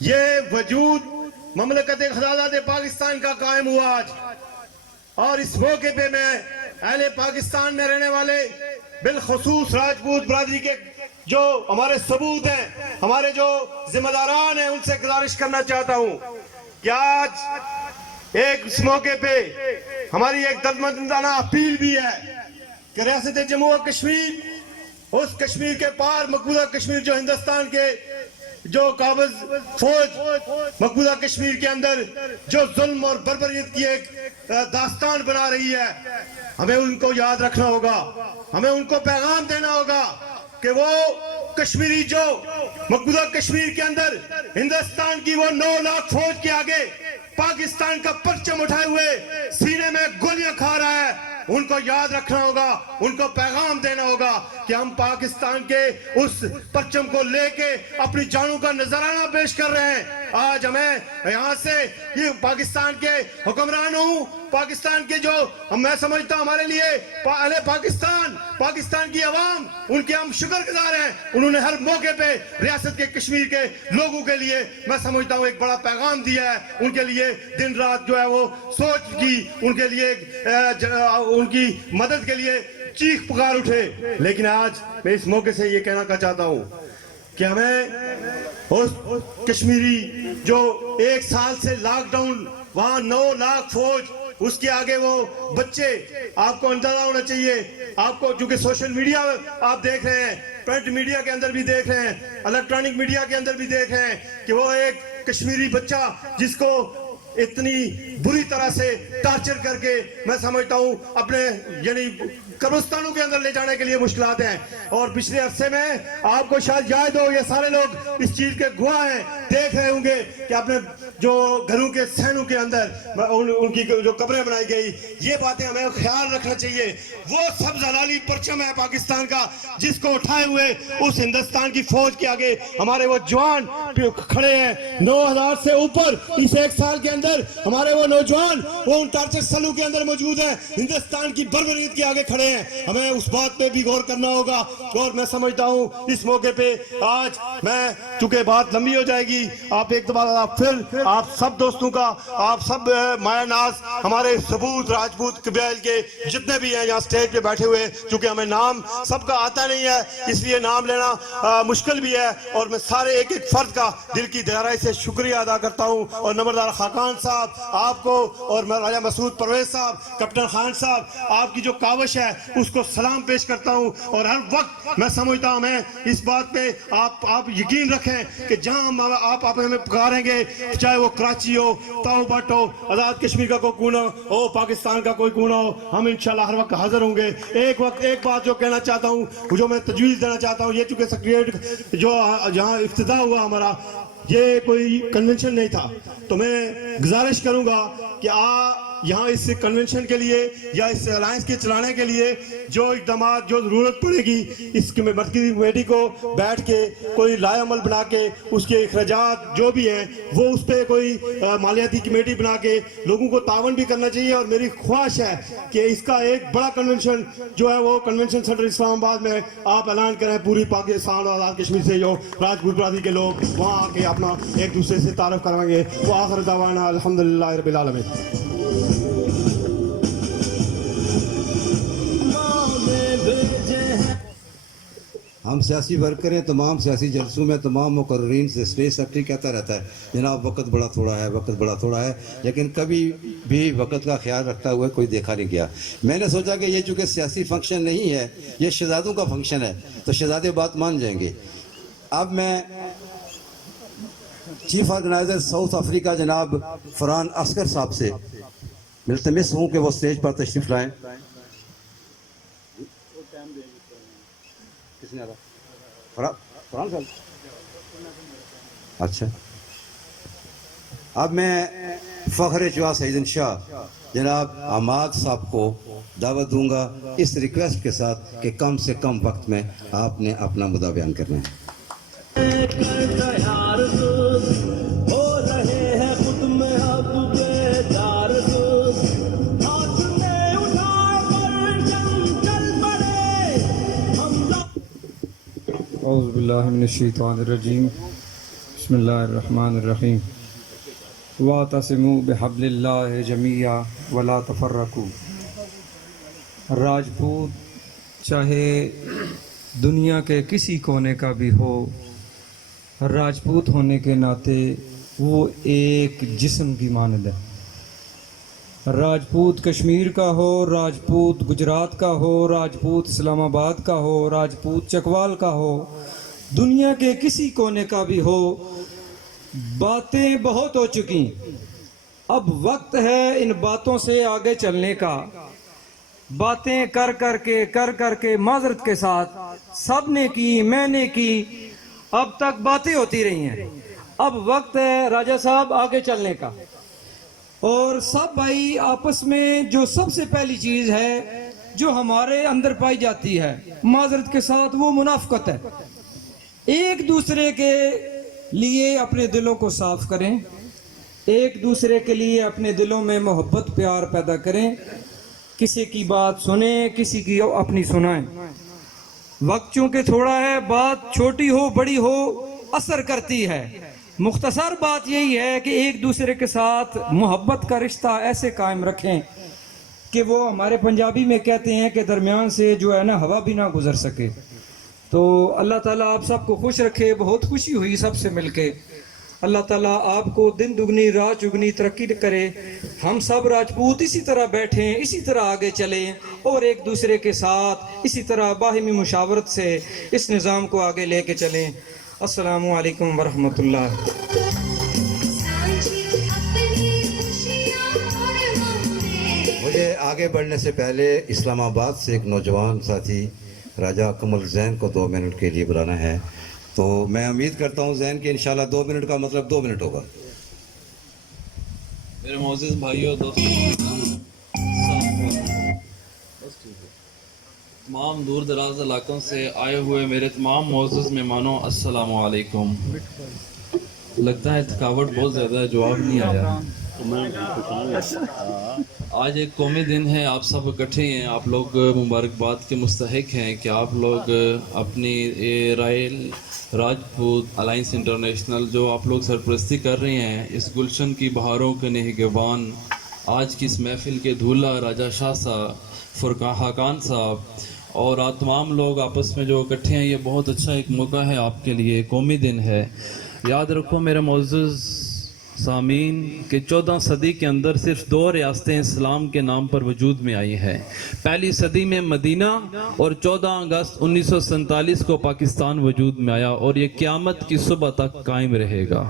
یہ وجود مملکت خزادات پاکستان کا قائم ہوا آج، اور اس موقع پہ میں اہل پاکستان میں رہنے والے بالخصوص راجپوت برادری کے جو ہمارے ثبوت ہیں، ہمارے جو ذمہ داران ہیں، ان سے گزارش کرنا چاہتا ہوں کہ آج ایک اس موقع پہ ہماری ایک دردمندانہ اپیل بھی ہے کہ ریاست جموں و کشمیر، اس کشمیر کے پار مقبوضہ کشمیر جو ہندوستان کے جو قابض فوج مقبوضہ کشمیر کے اندر جو ظلم اور بربریت کی ایک داستان بنا رہی ہے، ہمیں ان کو یاد رکھنا ہوگا، ہمیں ان کو پیغام دینا ہوگا کہ وہ کشمیری جو مقبوضہ کشمیر کے اندر ہندوستان کی وہ 9 لاکھ فوج کے آگے پاکستان کا پرچم اٹھائے ہوئے سینے میں گولیاں کھا رہا ہے، ان کو یاد رکھنا ہوگا، ان کو پیغام دینا ہوگا کہ ہم پاکستان کے اس پرچم کو لے کے اپنی جانوں کا نذرانہ پیش کر رہے ہیں۔ آج ہمیں یہاں سے یہ پاکستان کے حکمران ہوں، پاکستان کے جو میں سمجھتا ہوں ہمارے لیے اہل پاکستان کی عوام، ان کے ہم شکر گزار ہیں، انہوں نے ہر موقع پہ ریاست کے کشمیر کے لوگوں کے لیے میں سمجھتا ہوں ایک بڑا پیغام دیا ہے، ان کے لیے دن رات جو ہے وہ سوچ کی، ان کے لیے ان کی مدد کے لیے چیخ پکار اٹھے۔ لیکن آج میں اس موقع سے یہ کہنا چاہتا ہوں کہ ہمیں اس کشمیری جو 1 سال سے لاک ڈاؤن، وہاں 9 لاکھ فوج، اس کے آگے وہ بچے، آپ کو اندازہ ہونا چاہیے، آپ کو چونکہ سوشل میڈیا آپ دیکھ رہے ہیں، پرنٹ میڈیا کے اندر بھی دیکھ رہے ہیں، الیکٹرانک میڈیا کے اندر بھی دیکھ رہے ہیں کہ وہ ایک کشمیری بچہ جس کو اتنی بری طرح سے ٹارچر کر کے میں سمجھتا ہوں اپنے یعنی قبرستانوں کے اندر لے جانے کے لیے مشکلات ہیں۔ اور پچھلے عرصے میں آپ کو شاید یاد ہو، یہ سارے لوگ اس چیز کے گواہ ہیں، دیکھ رہے ہوں گے کہ اپنے جو گھروں کے صحنوں کے اندر ان کی جو قبریں بنائی گئی، یہ باتیں ہمیں خیال رکھنا چاہیے۔ وہ سب زلالی پرچم ہے پاکستان کا جس کو اٹھائے ہوئے اس ہندوستان کی فوج کے آگے ہمارے وہ جوان کھڑے ہیں، 9000 سے اوپر اس 1 سال کے اندر ہمارے وہ نوجوان وہ ان ٹارچر سیلوں کے اندر موجود ہیں، ہندوستان کی بربریت کے آگے کھڑے ہیں۔ ہمیں اس بات پہ بھی غور کرنا ہوگا، اور میں سمجھتا ہوں اس موقع پہ آج میں چونکہ بات لمبی ہو جائے گی، آپ ایک دفعہ پھر آپ سب دوستوں کا، آپ سب مایا ناز ہمارے ثبوت راجپوت قبائل کے جتنے بھی ہیں یہاں سٹیج پہ بیٹھے ہوئے، چونکہ ہمیں نام سب کا آتا نہیں ہے اس لیے نام لینا مشکل بھی ہے، اور میں سارے ایک ایک فرد کا دل کی گہرائی سے شکریہ ادا کرتا ہوں۔ اور نمبردار خاقان صاحب آپ کو، اور راجہ مسعود پرویز صاحب، کپٹن خان صاحب، آپ کی جو کاوش ہے اس کو سلام پیش کرتا ہوں۔ اور ہر وقت میں سمجھتا ہوں میں اس بات پہ آپ یقین رکھیں کہ جہاں آپ ہمیں پکاریں گے، چاہے وہ کراچی ہو، تاؤ بٹ ہو، آزاد کشمیر کا کوئی کونا ہو، پاکستان کا کوئی کونا ہو، ہم انشاءاللہ ہر وقت حاضر ہوں گے۔ ایک بات جو کہنا چاہتا ہوں، جو میں تجویز دینا چاہتا ہوں، یہ چونکہ سیکریٹریٹ جو جہاں افتتاح ہوا ہمارا، یہ کوئی کنونشن نہیں تھا، تو میں گزارش کروں گا کہ یہاں اس کنونشن کے لیے یا اس الائنس کے چلانے کے لیے جو اقدامات جو ضرورت پڑے گی، اس مرکزی کمیٹی کو بیٹھ کے کوئی لائے عمل بنا کے اس کے اخراجات جو بھی ہیں وہ اس پہ کوئی مالیاتی کمیٹی بنا کے لوگوں کو تعاون بھی کرنا چاہیے۔ اور میری خواہش ہے کہ اس کا ایک بڑا کنونشن جو ہے وہ کنونشن سینٹر اسلام آباد میں آپ اعلان کریں، پوری پاکستان اور آزاد کشمیر سے جو راجپوت برادری کے لوگ وہاں آ کے اپنا ایک دوسرے سے تعارف کروائیں گے۔ وہ آخر دعوانا الحمدللہ رب العالمین۔ ہم سیاسی ورکر ہیں، تمام سیاسی جلسوں میں تمام مقررین سے اسپیس سیکرٹری کہتا رہتا ہے جناب وقت بڑا تھوڑا ہے، وقت بڑا تھوڑا ہے، لیکن کبھی بھی وقت کا خیال رکھتا ہوا کوئی دیکھا نہیں گیا۔ میں نے سوچا کہ یہ چونکہ سیاسی فنکشن نہیں ہے، یہ شہزادوں کا فنکشن ہے، تو شہزادے بات مان جائیں گے۔ اب میں چیف آرگنائزر ساؤتھ افریقہ جناب فرحان عسکر صاحب سے ملتمس ہوں کہ وہ اسٹیج پر تشریف لائیں۔ کس نے فرحان صاحب؟ اچھا، اب میں فخر جوا سعید شاہ جناب حماد صاحب کو دعوت دوں گا اس ریکویسٹ کے ساتھ کہ کم سے کم وقت میں آپ نے اپنا مدعا بیان کرنا ہے۔ اعوذ باللہ من الشیطان الرجیم، بسم بسم اللہ الرحمن الرحیم وَاعْتَصِمُوا بِحَبْلِ اللَّهِ جَمِيعًا وَلَا تَفَرَّقُوا۔ راجپوت چاہے دنیا کے کسی کونے کا بھی ہو، راجپوت ہونے کے ناطے وہ ایک جسم کی مانند ہے۔ راجپوت کشمیر کا ہو، راجپوت گجرات کا ہو، راجپوت اسلام آباد کا ہو، راجپوت چکوال کا ہو، دنیا کے کسی کونے کا بھی ہو، باتیں بہت ہو چکی، اب وقت ہے ان باتوں سے آگے چلنے کا۔ باتیں کر کر کے معذرت کے ساتھ سب نے کی، میں نے کی، اب تک باتیں ہوتی رہی ہیں، اب وقت ہے راجہ صاحب آگے چلنے کا۔ اور سب بھائی آپس میں جو سب سے پہلی چیز ہے جو ہمارے اندر پائی جاتی ہے، معذرت کے ساتھ، وہ منافقت ہے۔ ایک دوسرے کے لیے اپنے دلوں کو صاف کریں، ایک دوسرے کے لیے اپنے دلوں میں محبت پیار پیدا کریں، کسی کی بات سنیں، کسی کی اپنی سنائیں۔ وقت چونکہ تھوڑا ہے، بات چھوٹی ہو بڑی ہو اثر کرتی ہے۔ مختصر بات یہی ہے کہ ایک دوسرے کے ساتھ محبت کا رشتہ ایسے قائم رکھیں کہ وہ ہمارے پنجابی میں کہتے ہیں کہ درمیان سے جو ہے نا ہوا بھی نہ گزر سکے۔ تو اللہ تعالیٰ آپ سب کو خوش رکھے، بہت خوشی ہوئی سب سے مل کے۔ اللہ تعالیٰ آپ کو دن دگنی رات چگنی ترقی کرے، ہم سب راجپوت اسی طرح بیٹھیں، اسی طرح آگے چلیں اور ایک دوسرے کے ساتھ اسی طرح باہمی مشاورت سے اس نظام کو آگے لے کے چلیں۔ السلام علیکم ورحمۃ اللہ۔ مجھے آگے بڑھنے سے پہلے اسلام آباد سے ایک نوجوان ساتھی راجہ کمل زین کو 2 منٹ کے لیے بلانا ہے، تو میں امید کرتا ہوں زین کہ انشاءاللہ 2 منٹ کا مطلب 2 منٹ ہوگا۔ میرے معزز بھائیوں دوستوں، تمام دور دراز علاقوں سے آئے ہوئے میرے تمام معزز مہمانوں، السلام علیکم۔ لگتا ہے تھکاوٹ بہت زیادہ ہے، جواب نہیں آیا۔ آج ایک قومی دن ہے، آپ سب اکٹھے ہیں، آپ لوگ مبارکباد کے مستحق ہیں کہ آپ لوگ اپنی رائل راجپوت الائنس انٹرنیشنل جو آپ لوگ سرپرستی کر رہے ہیں، اس گلشن کی بہاروں کے نگہبان، آج کی اس محفل کے دھولا راجہ شاہ صاحب، فرقہ حاکان صاحب اور آپ تمام لوگ آپس میں جو اکٹھے ہیں، یہ بہت اچھا ایک موقع ہے آپ کے لیے، قومی دن ہے۔ یاد رکھو میرے معزز سامعین کہ 14 صدی کے اندر صرف 2 ریاستیں اسلام کے نام پر وجود میں آئی ہیں، پہلی صدی میں مدینہ اور 14 اگست 1947 کو پاکستان وجود میں آیا، اور یہ قیامت کی صبح تک قائم رہے گا۔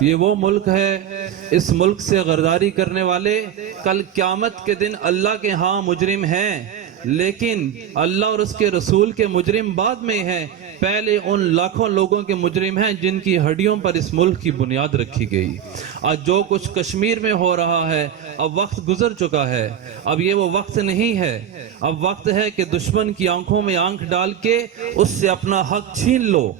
یہ وہ ملک ہے، اس ملک سے غداری کرنے والے کل قیامت کے دن اللہ کے ہاں مجرم ہیں، لیکن اللہ اور اس کے رسول کے مجرم بعد میں ہیں، پہلے ان لاکھوں لوگوں کے مجرم ہیں جن کی ہڈیوں پر اس ملک کی بنیاد رکھی گئی۔ آج جو کچھ کشمیر میں ہو رہا ہے، اب وقت گزر چکا ہے، اب یہ وہ وقت نہیں ہے، اب وقت ہے کہ دشمن کی آنکھوں میں آنکھ ڈال کے اس سے اپنا حق چھین لو۔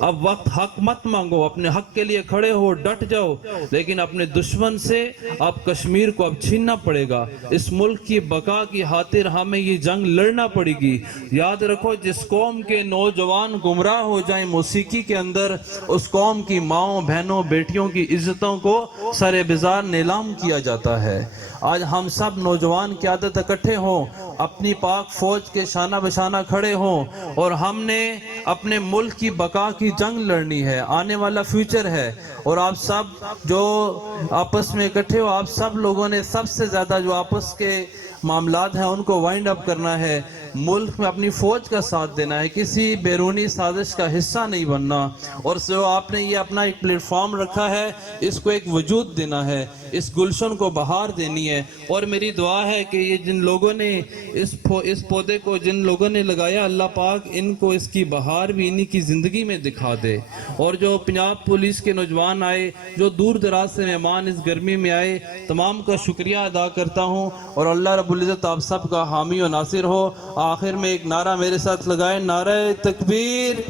اب وقت حق مت مانگو، اپنے حق کے لیے کھڑے ہو، ڈٹ جاؤ، لیکن اپنے دشمن سے اب کشمیر کو اب چھیننا پڑے گا۔ اس ملک کی بقا کی خاطر ہمیں یہ جنگ لڑنا پڑے گی۔ یاد رکھو جس قوم کے نوجوان گمراہ ہو جائیں موسیقی کے اندر، اس قوم کی ماؤں بہنوں بیٹیوں کی عزتوں کو سر بزار نیلام کیا جاتا ہے۔ آج ہم سب نوجوان قیادت اکٹھے ہوں، اپنی پاک فوج کے شانہ بشانہ کھڑے ہوں، اور ہم نے اپنے ملک کی بقا کی جنگ لڑنی ہے، آنے والا فیوچر ہے، اور آپ سب جو آپس میں اکٹھے ہو، آپ سب لوگوں نے سب سے زیادہ جو آپس کے معاملات ہیں ان کو وائنڈ اپ کرنا ہے، ملک میں اپنی فوج کا ساتھ دینا ہے، کسی بیرونی سازش کا حصہ نہیں بننا، اور جو آپ نے یہ اپنا ایک پلیٹ فارم رکھا ہے اس کو ایک وجود دینا ہے، اس گلشن کو بہار دینی ہے۔ اور میری دعا ہے کہ یہ جن لوگوں نے اس پودے کو جن لوگوں نے لگایا، اللہ پاک ان کو اس کی بہار بھی انہی کی زندگی میں دکھا دے۔ اور جو پنجاب پولیس کے نوجوان آئے، جو دور دراز سے مہمان اس گرمی میں آئے، تمام کا شکریہ ادا کرتا ہوں، اور اللہ رب العزت آپ سب کا حامی و ناصر ہو۔ آخر میں ایک نعرہ میرے ساتھ لگائیں، نعرہ تکبیر،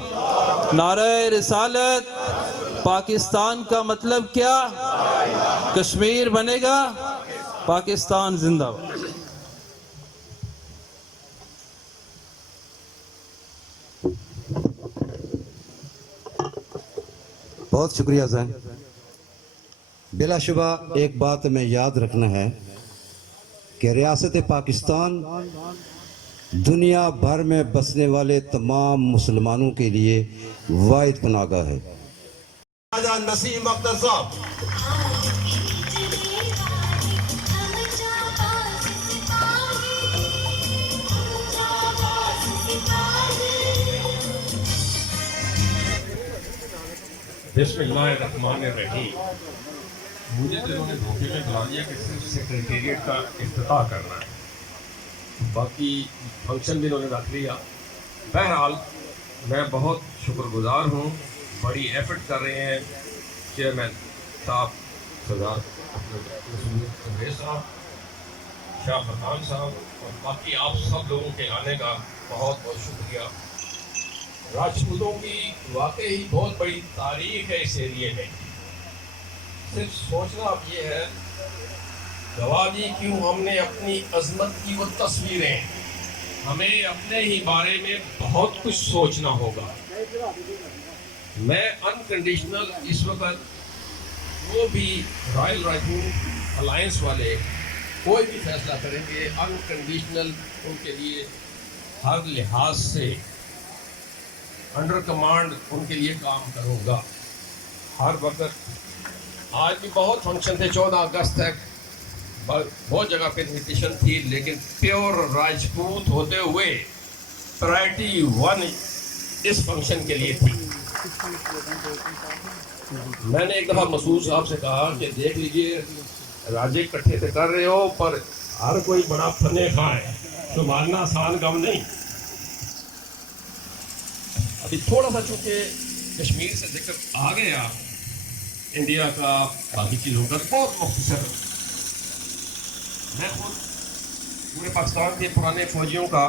نعرہ رسالت۔ پاکستان کا مطلب کیا؟ کشمیر بنے گا، پاکستان زندہ باد۔ بہت شکریہ زین. بلا شبہ ایک بات ہمیں یاد رکھنا ہے کہ ریاست پاکستان دنیا بھر میں بسنے والے تمام مسلمانوں کے لیے واحد پناہ گاہ ہے. راجہ نسیم اختر صاحب. بسم اللہ الرحمن الرحیم. مجھے تو انہوں نے دھوکے میں بلا دیا کہ صرف سیکرٹریٹ کا افتتاح کرنا ہے, باقی فنکشن بھی انہوں نے رکھ لیا. بہرحال میں بہت شکر گزار ہوں, بڑی ایفرٹ کر رہے ہیں چیئرمین صاحب, سردار پرویز صاحب, شاہ فرحان صاحب, اور باقی آپ سب لوگوں کے آنے کا بہت بہت شکریہ. راجپوتوں کی واقعی بہت بڑی تاریخ ہے اس ایریے میں. صرف سوچنا اب یہ ہے گواہ جی کیوں ہم نے اپنی عظمت کی وہ تصویریں, ہمیں اپنے ہی بارے میں بہت کچھ سوچنا ہوگا. میں انکنڈیشنل اس وقت وہ بھی رائل راجپوت الائنس والے کوئی بھی فیصلہ کریں گے انکنڈیشنل ان کے لیے ہر لحاظ سے انڈر کمانڈ ان کے لیے کام کروں گا ہر وقت. آج بھی بہت فنکشن تھے, 14 اگست تک بہت جگہ پہ انویٹیشن تھی, لیکن پیور راجپوت ہوتے ہوئے پرائرٹی 1 اس فنکشن کے لیے تھی. میں نے ایک دفعہ مسعود صاحب سے کہا کہ دیکھ لیجئے راجے اکٹھے سے کر رہے ہو پر ہر کوئی بڑا فنے خواہ ہے, سنبھالنا آسان کام نہیں. ابھی تھوڑا سا چونکہ کشمیر سے ذکر آ گیا, انڈیا کا باقی چیزوں کا بہت مختصر. میں خود پورے پاکستان کے پرانے فوجیوں کا,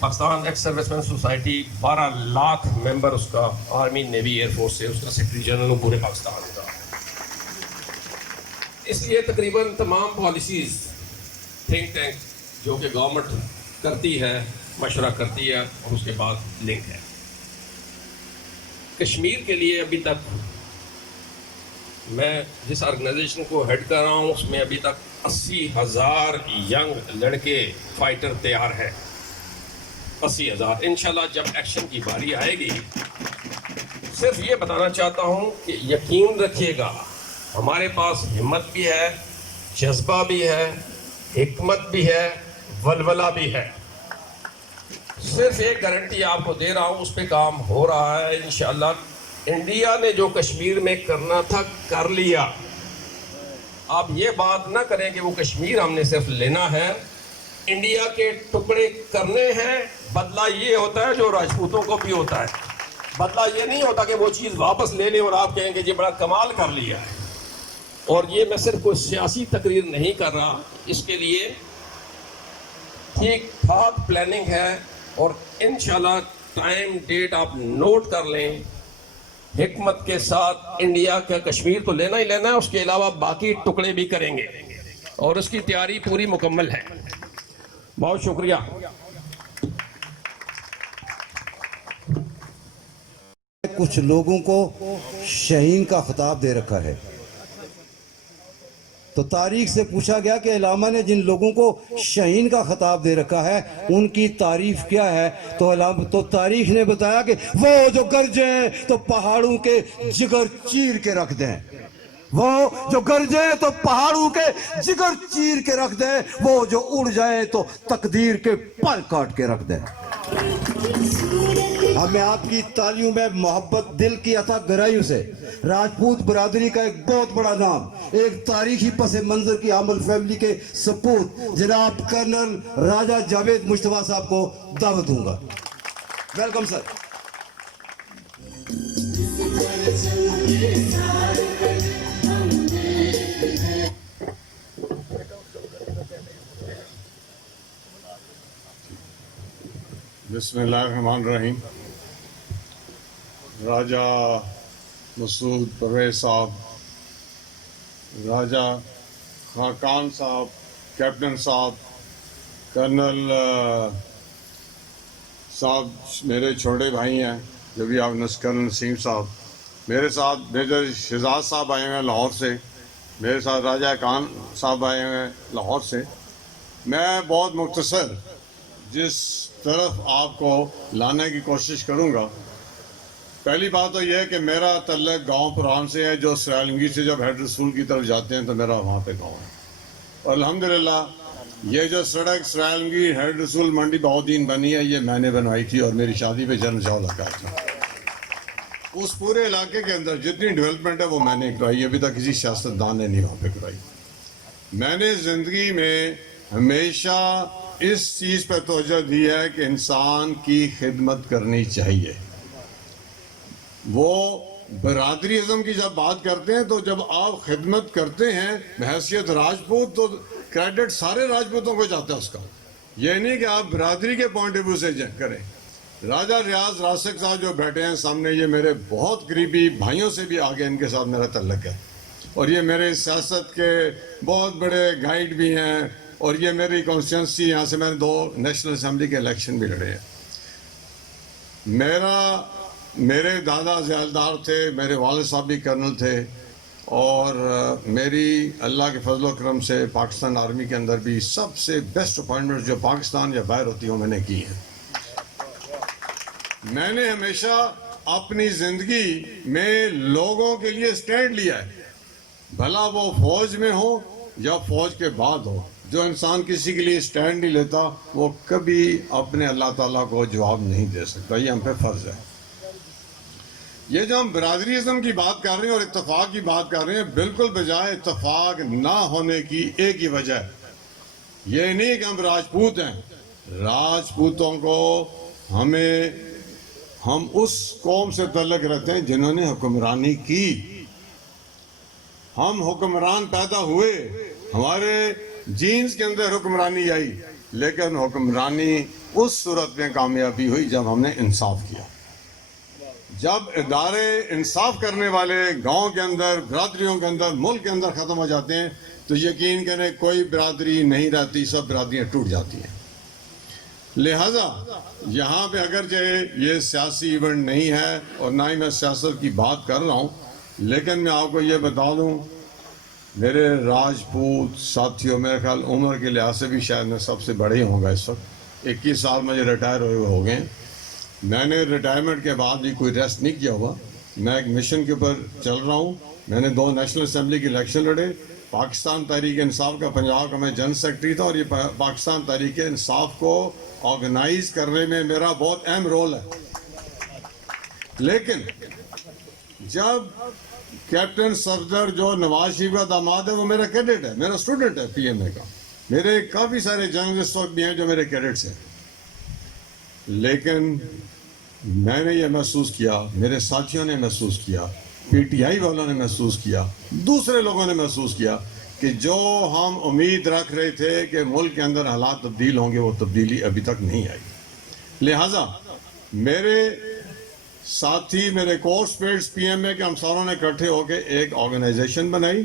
پاکستان ایکس سروس مین سوسائٹی 12 لاکھ ممبر اس کا, آرمی نیوی ایئر فورس سے اس کا سیکرٹری جنرل ہوں پورے پاکستان کا. اس لیے تقریباً تمام پالیسیز تھنک ٹینک جو کہ گورنمنٹ کرتی ہے مشورہ کرتی ہے اور اس کے بعد لنک ہے. کشمیر کے لیے ابھی تک میں جس آرگنائزیشن کو ہیڈ کر رہا ہوں اس میں ابھی تک 80,000 ینگ لڑکے فائٹر تیار ہیں. 80,000 انشاءاللہ جب ایکشن کی باری آئے گی. صرف یہ بتانا چاہتا ہوں کہ یقین رکھیے گا ہمارے پاس ہمت بھی ہے, جذبہ بھی ہے, حکمت بھی ہے, ولولہ بھی ہے. صرف ایک گارنٹی آپ کو دے رہا ہوں, اس پہ کام ہو رہا ہے انشاءاللہ. انڈیا نے جو کشمیر میں کرنا تھا کر لیا. آپ یہ بات نہ کریں کہ وہ کشمیر ہم نے صرف لینا ہے, انڈیا کے ٹکڑے کرنے ہیں. بدلہ یہ ہوتا ہے جو راجپوتوں کو بھی ہوتا ہے. بدلہ یہ نہیں ہوتا کہ وہ چیز واپس لے لیں اور آپ کہیں کہ یہ بڑا کمال کر لیا ہے. اور یہ میں صرف کوئی سیاسی تقریر نہیں کر رہا, اس کے لیے ٹھیک ٹھاک پلاننگ ہے. اور انشاءاللہ ٹائم ڈیٹ آپ نوٹ کر لیں. حکمت کے ساتھ انڈیا کا کشمیر تو لینا ہی لینا ہے, اس کے علاوہ باقی ٹکڑے بھی کریں گے اور اس کی تیاری پوری مکمل ہے. بہت شکریہ. کچھ لوگوں کو شہین کا خطاب دے رکھا ہے, تو تاریخ سے پوچھا گیا کہ علامہ نے جن لوگوں کو شہین کا خطاب دے رکھا ہے ان کی تعریف کیا ہے. تو تاریخ نے بتایا کہ وہ جو گرجیں تو پہاڑوں کے جگر چیر کے رکھ دیں, وہ جو گرجیں تو پہاڑوں کے جگر چیر کے رکھ دیں, وہ جو اڑ جائیں تو تقدیر کے پر کاٹ کے رکھ دیں. ہمیں آپ کی تالیوں میں محبت دل کی عطا گرائیوں سے راجپوت برادری کا ایک بہت بڑا نام, ایک تاریخی پس منظر کی عامل فیملی کے سپوت جناب کرنل راجہ جاوید مشتبہ صاحب کو دعوت دوں گا. Welcome sir. بسم اللہ الرحمن الرحیم. راجہ مسعود پرویز صاحب, راجہ خاقان صاحب, کیپٹن صاحب, کرنل صاحب میرے چھوٹے بھائی ہیں جو بھی آپ کرنل نسیم صاحب, میرے ساتھ میجر شہزاد صاحب آئے ہیں لاہور سے، میرے ساتھ راجہ خان صاحب آئے ہیں لاہور سے. میں بہت مختصر جس طرف آپ کو لانے کی کوشش کروں گا، پہلی بات تو یہ ہے کہ میرا تعلق گاؤں پران سے ہے، جو سرائلنگی سے جب ہیڈ رسول کی طرف جاتے ہیں تو میرا وہاں پہ گاؤں ہے. اور الحمدللہ یہ جو سڑک سرائلنگی ہیڈ رسول منڈی بہودین بنی ہے، یہ میں نے بنوائی تھی اور میری شادی پہ جنرل شاہ لگا تھا. اس پورے علاقے کے اندر جتنی ڈیولپمنٹ ہے وہ میں نے کرائی، ابھی تک کسی سیاستدان نے نہیں وہاں پہ کرائی. میں نے زندگی میں ہمیشہ اس چیز پہ توجہ دی ہے کہ انسان کی خدمت کرنی چاہیے. وہ برادری ازم کی جب بات کرتے ہیں تو جب آپ خدمت کرتے ہیں بحیثیت راجپوت تو کریڈٹ سارے راجپوتوں کو جاتا ہے اس کا. یہ نہیں کہ آپ برادری کے پوائنٹ آف ویو سے کریں. راجہ ریاض راسک صاحب جو بیٹھے ہیں سامنے، یہ میرے بہت قریبی بھائیوں سے بھی آگے ان کے ساتھ میرا تعلق ہے، اور یہ میرے سیاست کے بہت بڑے گائیڈ بھی ہیں، اور یہ میری کانسٹیٹوئنسی، یہاں سے میں نے 2 نیشنل اسمبلی کے الیکشن بھی لڑے ہیں. میرے دادا ذیلدار تھے، میرے والد صاحب بھی کرنل تھے، اور میری اللہ کے فضل و کرم سے پاکستان آرمی کے اندر بھی سب سے بیسٹ اپوائنٹمنٹ جو پاکستان یا باہر ہوتی ہیں میں نے کی ہیں. میں نے ہمیشہ اپنی زندگی میں لوگوں کے لیے سٹینڈ لیا ہے، بھلا وہ فوج میں ہو یا فوج کے بعد ہو. جو انسان کسی کے لیے سٹینڈ نہیں لیتا وہ کبھی اپنے اللہ تعالیٰ کو جواب نہیں دے سکتا. یہ ہم پہ فرض ہے. یہ جو ہم برادری ازم کی بات کر رہے ہیں اور اتفاق کی بات کر رہے ہیں، بالکل بجائے اتفاق نہ ہونے کی ایک ہی وجہ ہے. یہ نہیں کہ ہم راجپوت ہیں. راجپوتوں کو ہم اس قوم سے تعلق رکھتے ہیں جنہوں نے حکمرانی کی. ہم حکمران پیدا ہوئے، ہمارے جینز کے اندر حکمرانی آئی، لیکن حکمرانی اس صورت میں کامیابی ہوئی جب ہم نے انصاف کیا. جب ادارے انصاف کرنے والے گاؤں کے اندر، برادریوں کے اندر، ملک کے اندر ختم ہو جاتے ہیں تو یقین کریں کوئی برادری نہیں رہتی، سب برادریاں ٹوٹ جاتی ہیں. لہذا یہاں پہ اگرچہ یہ سیاسی ایونٹ نہیں ہے اور نہ ہی میں سیاست کی بات کر رہا ہوں، لیکن میں آپ کو یہ بتا دوں، میرے راجپوت ساتھیوں، میرے خیال عمر کے لحاظ سے بھی شاید میں سب سے بڑے ہی ہوں گا اس وقت. 21 سال مجھے ریٹائر ہوئے ہو گئے ہیں. میں نے ریٹائرمنٹ کے بعد بھی کوئی ریسٹ نہیں کیا ہوا. میں ایک مشن کے اوپر چل رہا ہوں. میں نے 2 نیشنل اسمبلی کے الیکشن لڑے. پاکستان تحریک انصاف کا پنجاب کا میں جنرل سیکرٹری تھا، اور یہ پاکستان تحریک انصاف کو آرگنائز کرنے میں میرا بہت اہم رول ہے. لیکن جب کیپٹن صفدر جو نواز شریف کا داماد ہے، وہ میرا کیڈٹ ہے، میرا اسٹوڈنٹ ہے پی ایم اے کا. میرے کافی سارے جرنلسٹ وقت بھی ہیں جو میرے کیڈٹس ہیں. لیکن میں نے یہ محسوس کیا، میرے ساتھیوں نے محسوس کیا، پی ٹی آئی والوں نے محسوس کیا، دوسرے لوگوں نے محسوس کیا کہ جو ہم امید رکھ رہے تھے کہ ملک کے اندر حالات تبدیل ہوں گے، وہ تبدیلی ابھی تک نہیں آئی. لہٰذا میرے ساتھی، میرے کورس پیٹس پی ایم اے کے، ہم ساروں نے اکٹھے ہو کے ایک آرگنائزیشن بنائی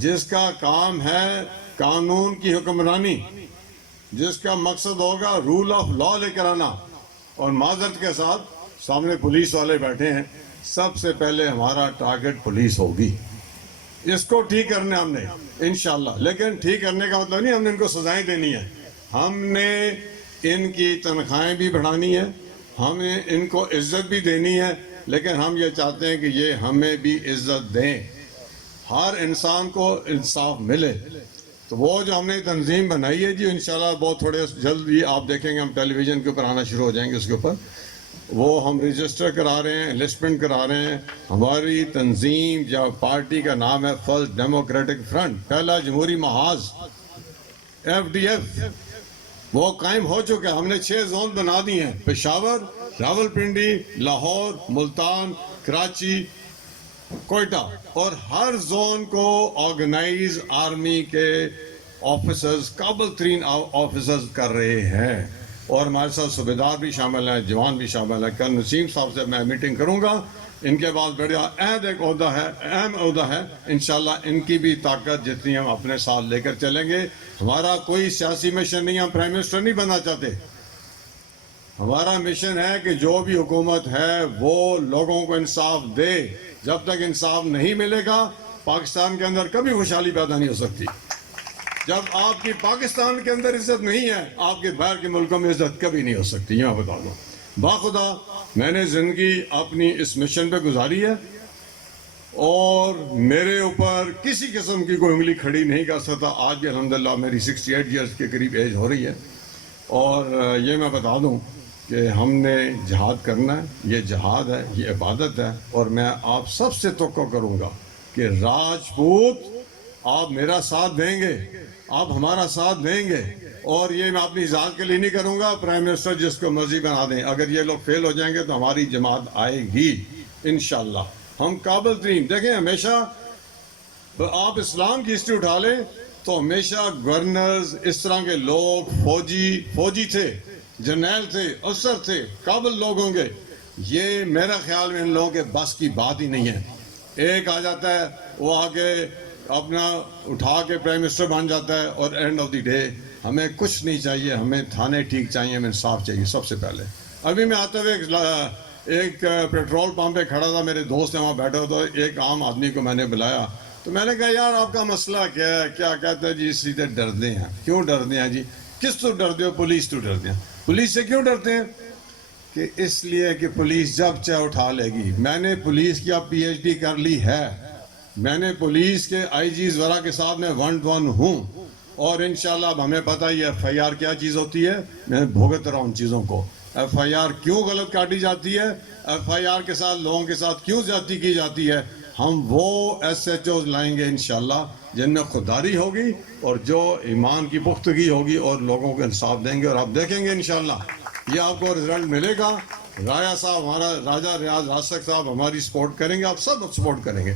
جس کا کام ہے قانون کی حکمرانی، جس کا مقصد ہوگا رول آف لا لے کر آنا. اور معذرت کے ساتھ سامنے پولیس والے بیٹھے ہیں، سب سے پہلے ہمارا ٹارگٹ پولیس ہوگی. اس کو ٹھیک کرنا ہم نے انشاءاللہ. لیکن ٹھیک کرنے کا مطلب نہیں ہم نے ان کو سزائیں دینی ہے. ہم نے ان کی تنخواہیں بھی بڑھانی ہے، ہمیں ان کو عزت بھی دینی ہے، لیکن ہم یہ چاہتے ہیں کہ یہ ہمیں بھی عزت دیں، ہر انسان کو انصاف ملے. تو وہ جو ہم نے تنظیم بنائی ہے جی، انشاءاللہ بہت تھوڑے جلد ہی آپ دیکھیں گے، ہم ٹیلی ویژن کے اوپر آنا شروع ہو جائیں گے. اس کے اوپر وہ ہم رجسٹر کرا رہے ہیں، انلسٹمنٹ کرا رہے ہیں. ہماری تنظیم یا پارٹی کا نام ہے فرسٹ ڈیموکریٹک فرنٹ، پہلا جمہوری محاذ، FDF. وہ قائم ہو چکا ہے. ہم نے 6 زون بنا دی ہیں: پشاور، راولپنڈی، لاہور، ملتان، کراچی، کوئٹہ. اور ہر زون کو آرگنائز آرمی کے آفیسرز، قابل ترین آفیسرز کر رہے ہیں. اور ہمارے ساتھ صوبیدار بھی شامل ہیں، جوان بھی شامل ہیں. کل نسیم صاحب سے میں میٹنگ کروں گا. ان کے بعد بڑا ایک عہدہ ہے، اہم عہدہ ہے. انشاءاللہ ان کی بھی طاقت جتنی ہم اپنے ساتھ لے کر چلیں گے. ہمارا کوئی سیاسی مشن نہیں، ہم پرائم منسٹر نہیں بننا چاہتے. ہمارا مشن ہے کہ جو بھی حکومت ہے وہ لوگوں کو انصاف دے. جب تک انصاف نہیں ملے گا پاکستان کے اندر کبھی خوشحالی پیدا نہیں ہو سکتی. جب آپ کی پاکستان کے اندر عزت نہیں ہے آپ کے باہر کے ملکوں میں عزت کبھی نہیں ہو سکتی. یہ میں بتا دوں باخدا میں نے زندگی اپنی اس مشن پہ گزاری ہے اور میرے اوپر کسی قسم کی کوئی انگلی کھڑی نہیں کر سکتا. آج بھی الحمدللہ میری 68 ایئرز کے قریب ایج ہو رہی ہے اور یہ میں بتا دوں کہ ہم نے جہاد کرنا ہے. یہ جہاد ہے, یہ عبادت ہے اور میں آپ سب سے توقع کروں گا کہ راجپوت آپ میرا ساتھ دیں گے, آپ ہمارا ساتھ دیں گے. اور یہ میں اپنی ذات کے لیے نہیں کروں گا, پرائم منسٹر جس کو مرضی بنا دیں. اگر یہ لوگ فیل ہو جائیں گے تو ہماری جماعت آئے گی انشاءاللہ. ہم قابل ترین دیکھیں ہمیشہ آپ اسلام کی ہسٹری اٹھا لیں تو ہمیشہ گورنرز اس طرح کے لوگ فوجی تھے, جرنیل تھے, افسر تھے, قابل لوگ ہوں گے. یہ میرا خیال میں ان لوگوں کے بس کی بات ہی نہیں ہے. ایک آ جاتا ہے وہ آگے اپنا اٹھا کے پرائم منسٹر بن جاتا ہے اور اینڈ آف دی ڈے ہمیں کچھ نہیں چاہیے, ہمیں تھانے ٹھیک چاہیے, ہمیں انصاف چاہیے سب سے پہلے. ابھی میں آتے ہوئے ایک پیٹرول پمپ پہ کھڑا تھا, میرے دوست ہیں وہاں بیٹھا ہوا تھا, ایک عام آدمی کو میں نے بلایا تو میں نے کہا یار آپ کا مسئلہ کیا ہے؟ کیا کہتے ہیں جی سیدھے ڈرتے ہیں. کیوں ڈرتے ہیں جی؟ کس تو ڈرتے ہو؟ پولیس تو ڈرتے ہیں. پولیس سے کیوں ڈرتے ہیں؟ کہ اس لیے کہ پولیس جب چاہے اٹھا لے گی. میں نے پولیس کی اب PhD کر لی ہے, میں نے پولیس کے IGs وغیرہ کے ساتھ میں 1-1 ہوں اور انشاءاللہ اب ہمیں پتہ ہی ہے FIR کیا چیز ہوتی ہے. میں بھگت رہا ہوں چیزوں کو. FIR کیوں غلط کاٹی جاتی ہے, FIR کے ساتھ لوگوں کے ساتھ کیوں زیادتی کی جاتی ہے. ہم وہ SHOs لائیں گے انشاءاللہ جن میں خودداری ہوگی اور جو ایمان کی پختگی ہوگی اور لوگوں کو انصاف دیں گے. اور آپ دیکھیں گے انشاءاللہ یہ آپ کو رزلٹ ملے گا. راجہ صاحب ہمارا راجہ ریاض راسک صاحب ہماری سپورٹ کریں گے, آپ سب سپورٹ کریں گے.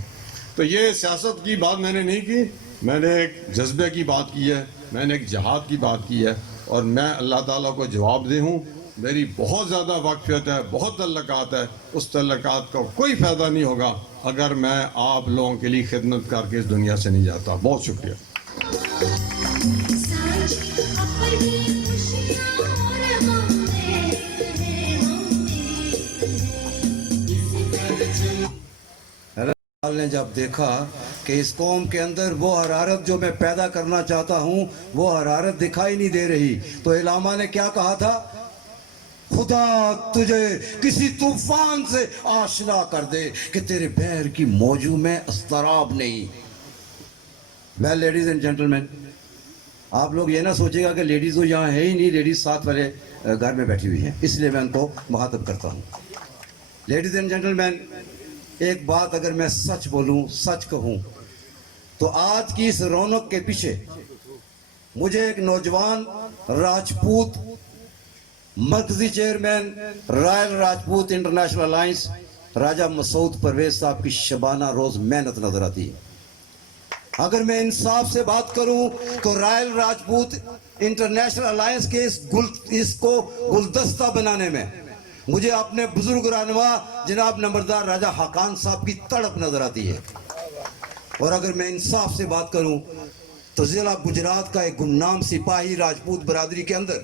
تو یہ سیاست کی بات میں نے نہیں کی, میں نے ایک جذبے کی بات کی ہے, میں نے ایک جہاد کی بات کی ہے اور میں اللہ تعالیٰ کو جواب دے ہوں. میری بہت زیادہ واقفیت ہے, بہت تعلقات ہے, اس تعلقات کا کوئی فائدہ نہیں ہوگا اگر میں آپ لوگوں کے لیے خدمت کر کے اس دنیا سے نہیں جاتا. بہت شکریہ. نے جب دیکھا کہ اس قوم کے اندر وہ حرارت جو میں پیدا کرنا چاہتا ہوں وہ حرارت دکھائی نہیں دے رہی, تو علامہ نے کیا کہا تھا؟ خدا تجھے کسی طوفان سے آشنا کر دے کہ تیرے بحر کی موجوں میں اضطراب نہیں. ویل لیڈیز اینڈ جینٹلمین, آپ لوگ یہ نہ سوچے گا کہ لیڈیز تو یہاں ہے ہی نہیں, لیڈیز ساتھ والے گھر میں بیٹھی ہوئی ہیں, اس لیے میں ان کو مخاطب کرتا ہوں. لیڈیز اینڈ جینٹلمین, ایک بات اگر میں سچ بولوں, سچ کہوں تو آج کی اس رونق کے پیچھے مجھے ایک نوجوان راجپوت مرکزی chairman royal Rajput international alliance Raja Masood Pervez صاحب کی شبانہ روز محنت نظر آتی ہے. اگر میں انصاف سے بات کروں تو رائل راجپوت انٹرنیشنل الائنس کے اس کو گلدستہ بنانے میں مجھے اپنے بزرگ رہنما جناب نمبردار راجہ حقان صاحب کی تڑپ نظر آتی ہے. اور اگر میں انصاف سے بات کروں تو ضلع گجرات کا ایک گمنام سپاہی راجپوت برادری کے اندر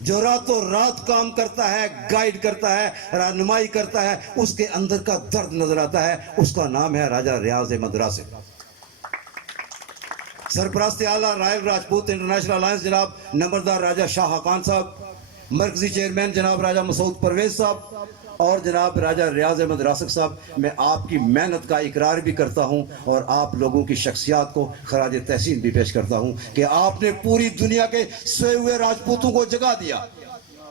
جو راتوں رات کام کرتا ہے, گائیڈ کرتا ہے, رہنمائی کرتا ہے, اس کے اندر کا درد نظر آتا ہے. اس کا نام ہے راجہ ریاض احمد راسک. سرپرست اعلیٰ رائل راجپوت انٹرنیشنل الائنس جناب نمبردار راجہ شاہ حقان صاحب, مرکزی چیئرمین جناب راجہ مسعود پرویز صاحب اور جناب راجہ ریاض احمد راسک صاحب, میں آپ کی محنت کا اقرار بھی کرتا ہوں اور آپ لوگوں کی شخصیات کو خراج تحسین بھی پیش کرتا ہوں کہ آپ نے پوری دنیا کے سوئے ہوئے راجپوتوں کو جگا دیا,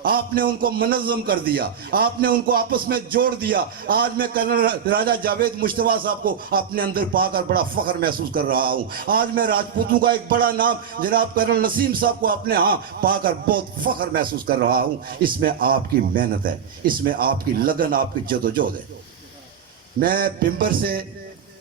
آپ نے ان کو منظم کر دیا, آپ نے ان کو آپس میں جوڑ دیا. آج میں کرنل راجہ جاوید مشتبہ صاحب کو اپنے اندر پا کر بڑا فخر محسوس کر رہا ہوں. آج میں راجپوتوں کا ایک بڑا نام جناب کرنل نسیم صاحب کو اپنے ہاں پا کر بہت فخر محسوس کر رہا ہوں. اس میں آپ کی محنت ہے, اس میں آپ کی لگن, آپ کی جدوجہد ہے. میں بمبر سے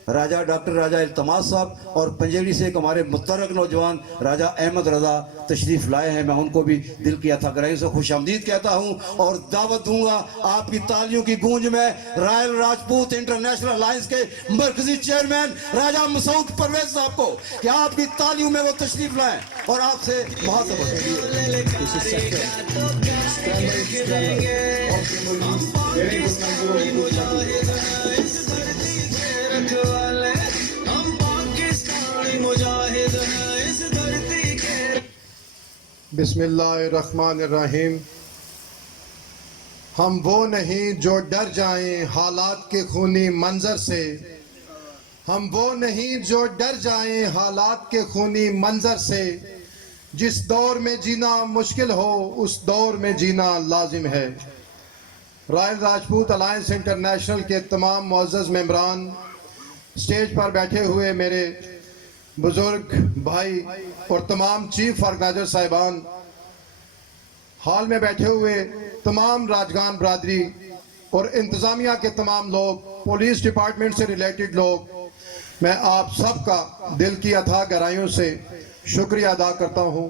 راجہ ڈاکٹر راجہ التماس صاحب اور پنجیری سے ایک ہمارے متحرک نوجوان راجہ احمد رضا تشریف لائے ہیں. میں ان کو بھی دل کی عطا گرائیوں سے خوش آمدید کہتا ہوں اور دعوت دوں گا آپ کی تالیوں کی گونج میں رائل راجپوت انٹرنیشنل الائنس کے مرکزی چیئرمین راجہ مسعود پرویز صاحب کو کہ آپ کی تالیوں میں وہ تشریف لائیں اور آپ سے محاذ بسم اللہ الرحمن الرحیم. ہم وہ نہیں جو ڈر جائیں حالات کے خونی منظر سے. ہم وہ نہیں جو ڈر جائیں حالات کے خونی منظر سے. جس دور میں جینا مشکل ہو اس دور میں جینا لازم ہے. رائل راجپوت الائنس انٹرنیشنل کے تمام معزز ممبران، سٹیج پر بیٹھے ہوئے میرے بزرگ بھائی اور تمام چیف آرگنائزر صاحبان، ہال میں بیٹھے ہوئے تمام راجگان برادری اور انتظامیہ کے تمام لوگ، پولیس ڈپارٹمنٹ سے ریلیٹڈ لوگ، میں آپ سب کا دل کی عطا گرائیوں سے شکریہ ادا کرتا ہوں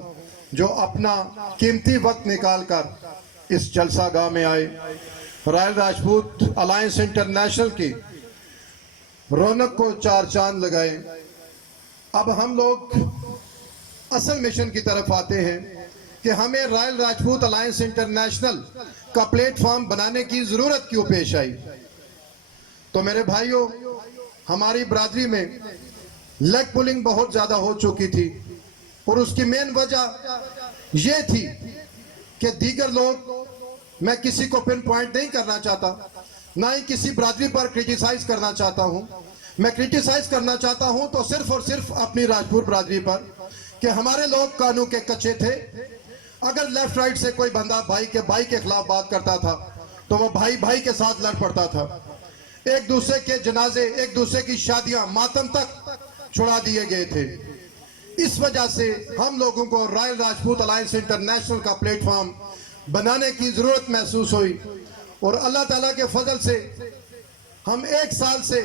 جو اپنا قیمتی وقت نکال کر اس جلسہ گاہ میں آئے. رائل راجپوت الائنس انٹرنیشنل کی رونق کو چار چاند لگائے. اب ہم لوگ اصل مشن کی طرف آتے ہیں کہ ہمیں رائل راجپوت الائنس انٹرنیشنل کا پلیٹ فارم بنانے کی ضرورت کیوں پیش آئی. تو میرے بھائیوں، ہماری برادری میں لیگ پولنگ بہت زیادہ ہو چکی تھی اور اس کی مین وجہ یہ تھی کہ دیگر لوگ، میں کسی کو پن پوائنٹ نہیں کرنا چاہتا، نہ ہی کسی برادری پر کرٹیسائز کرنا چاہتا ہوں. میں کرٹیسائز کرنا چاہتا ہوں تو صرف اور صرف اپنی راجپور برادری پر کہ ہمارے لوگ قانون کے کچے تھے. اگر لیفٹ رائٹ سے کوئی بندہ بھائی کے خلاف بات کرتا تھا تو وہ بھائی کے ساتھ لڑ پڑتا تھا. ایک دوسرے کے جنازے، ایک دوسرے کی شادیاں، ماتم تک چھڑا دیے گئے تھے. اس وجہ سے ہم لوگوں کو رائل راجپوت الائنس انٹرنیشنل کا پلیٹ فارم بنانے کی ضرورت محسوس ہوئی اور اللہ تعالیٰ کے فضل سے ہم 1 سال سے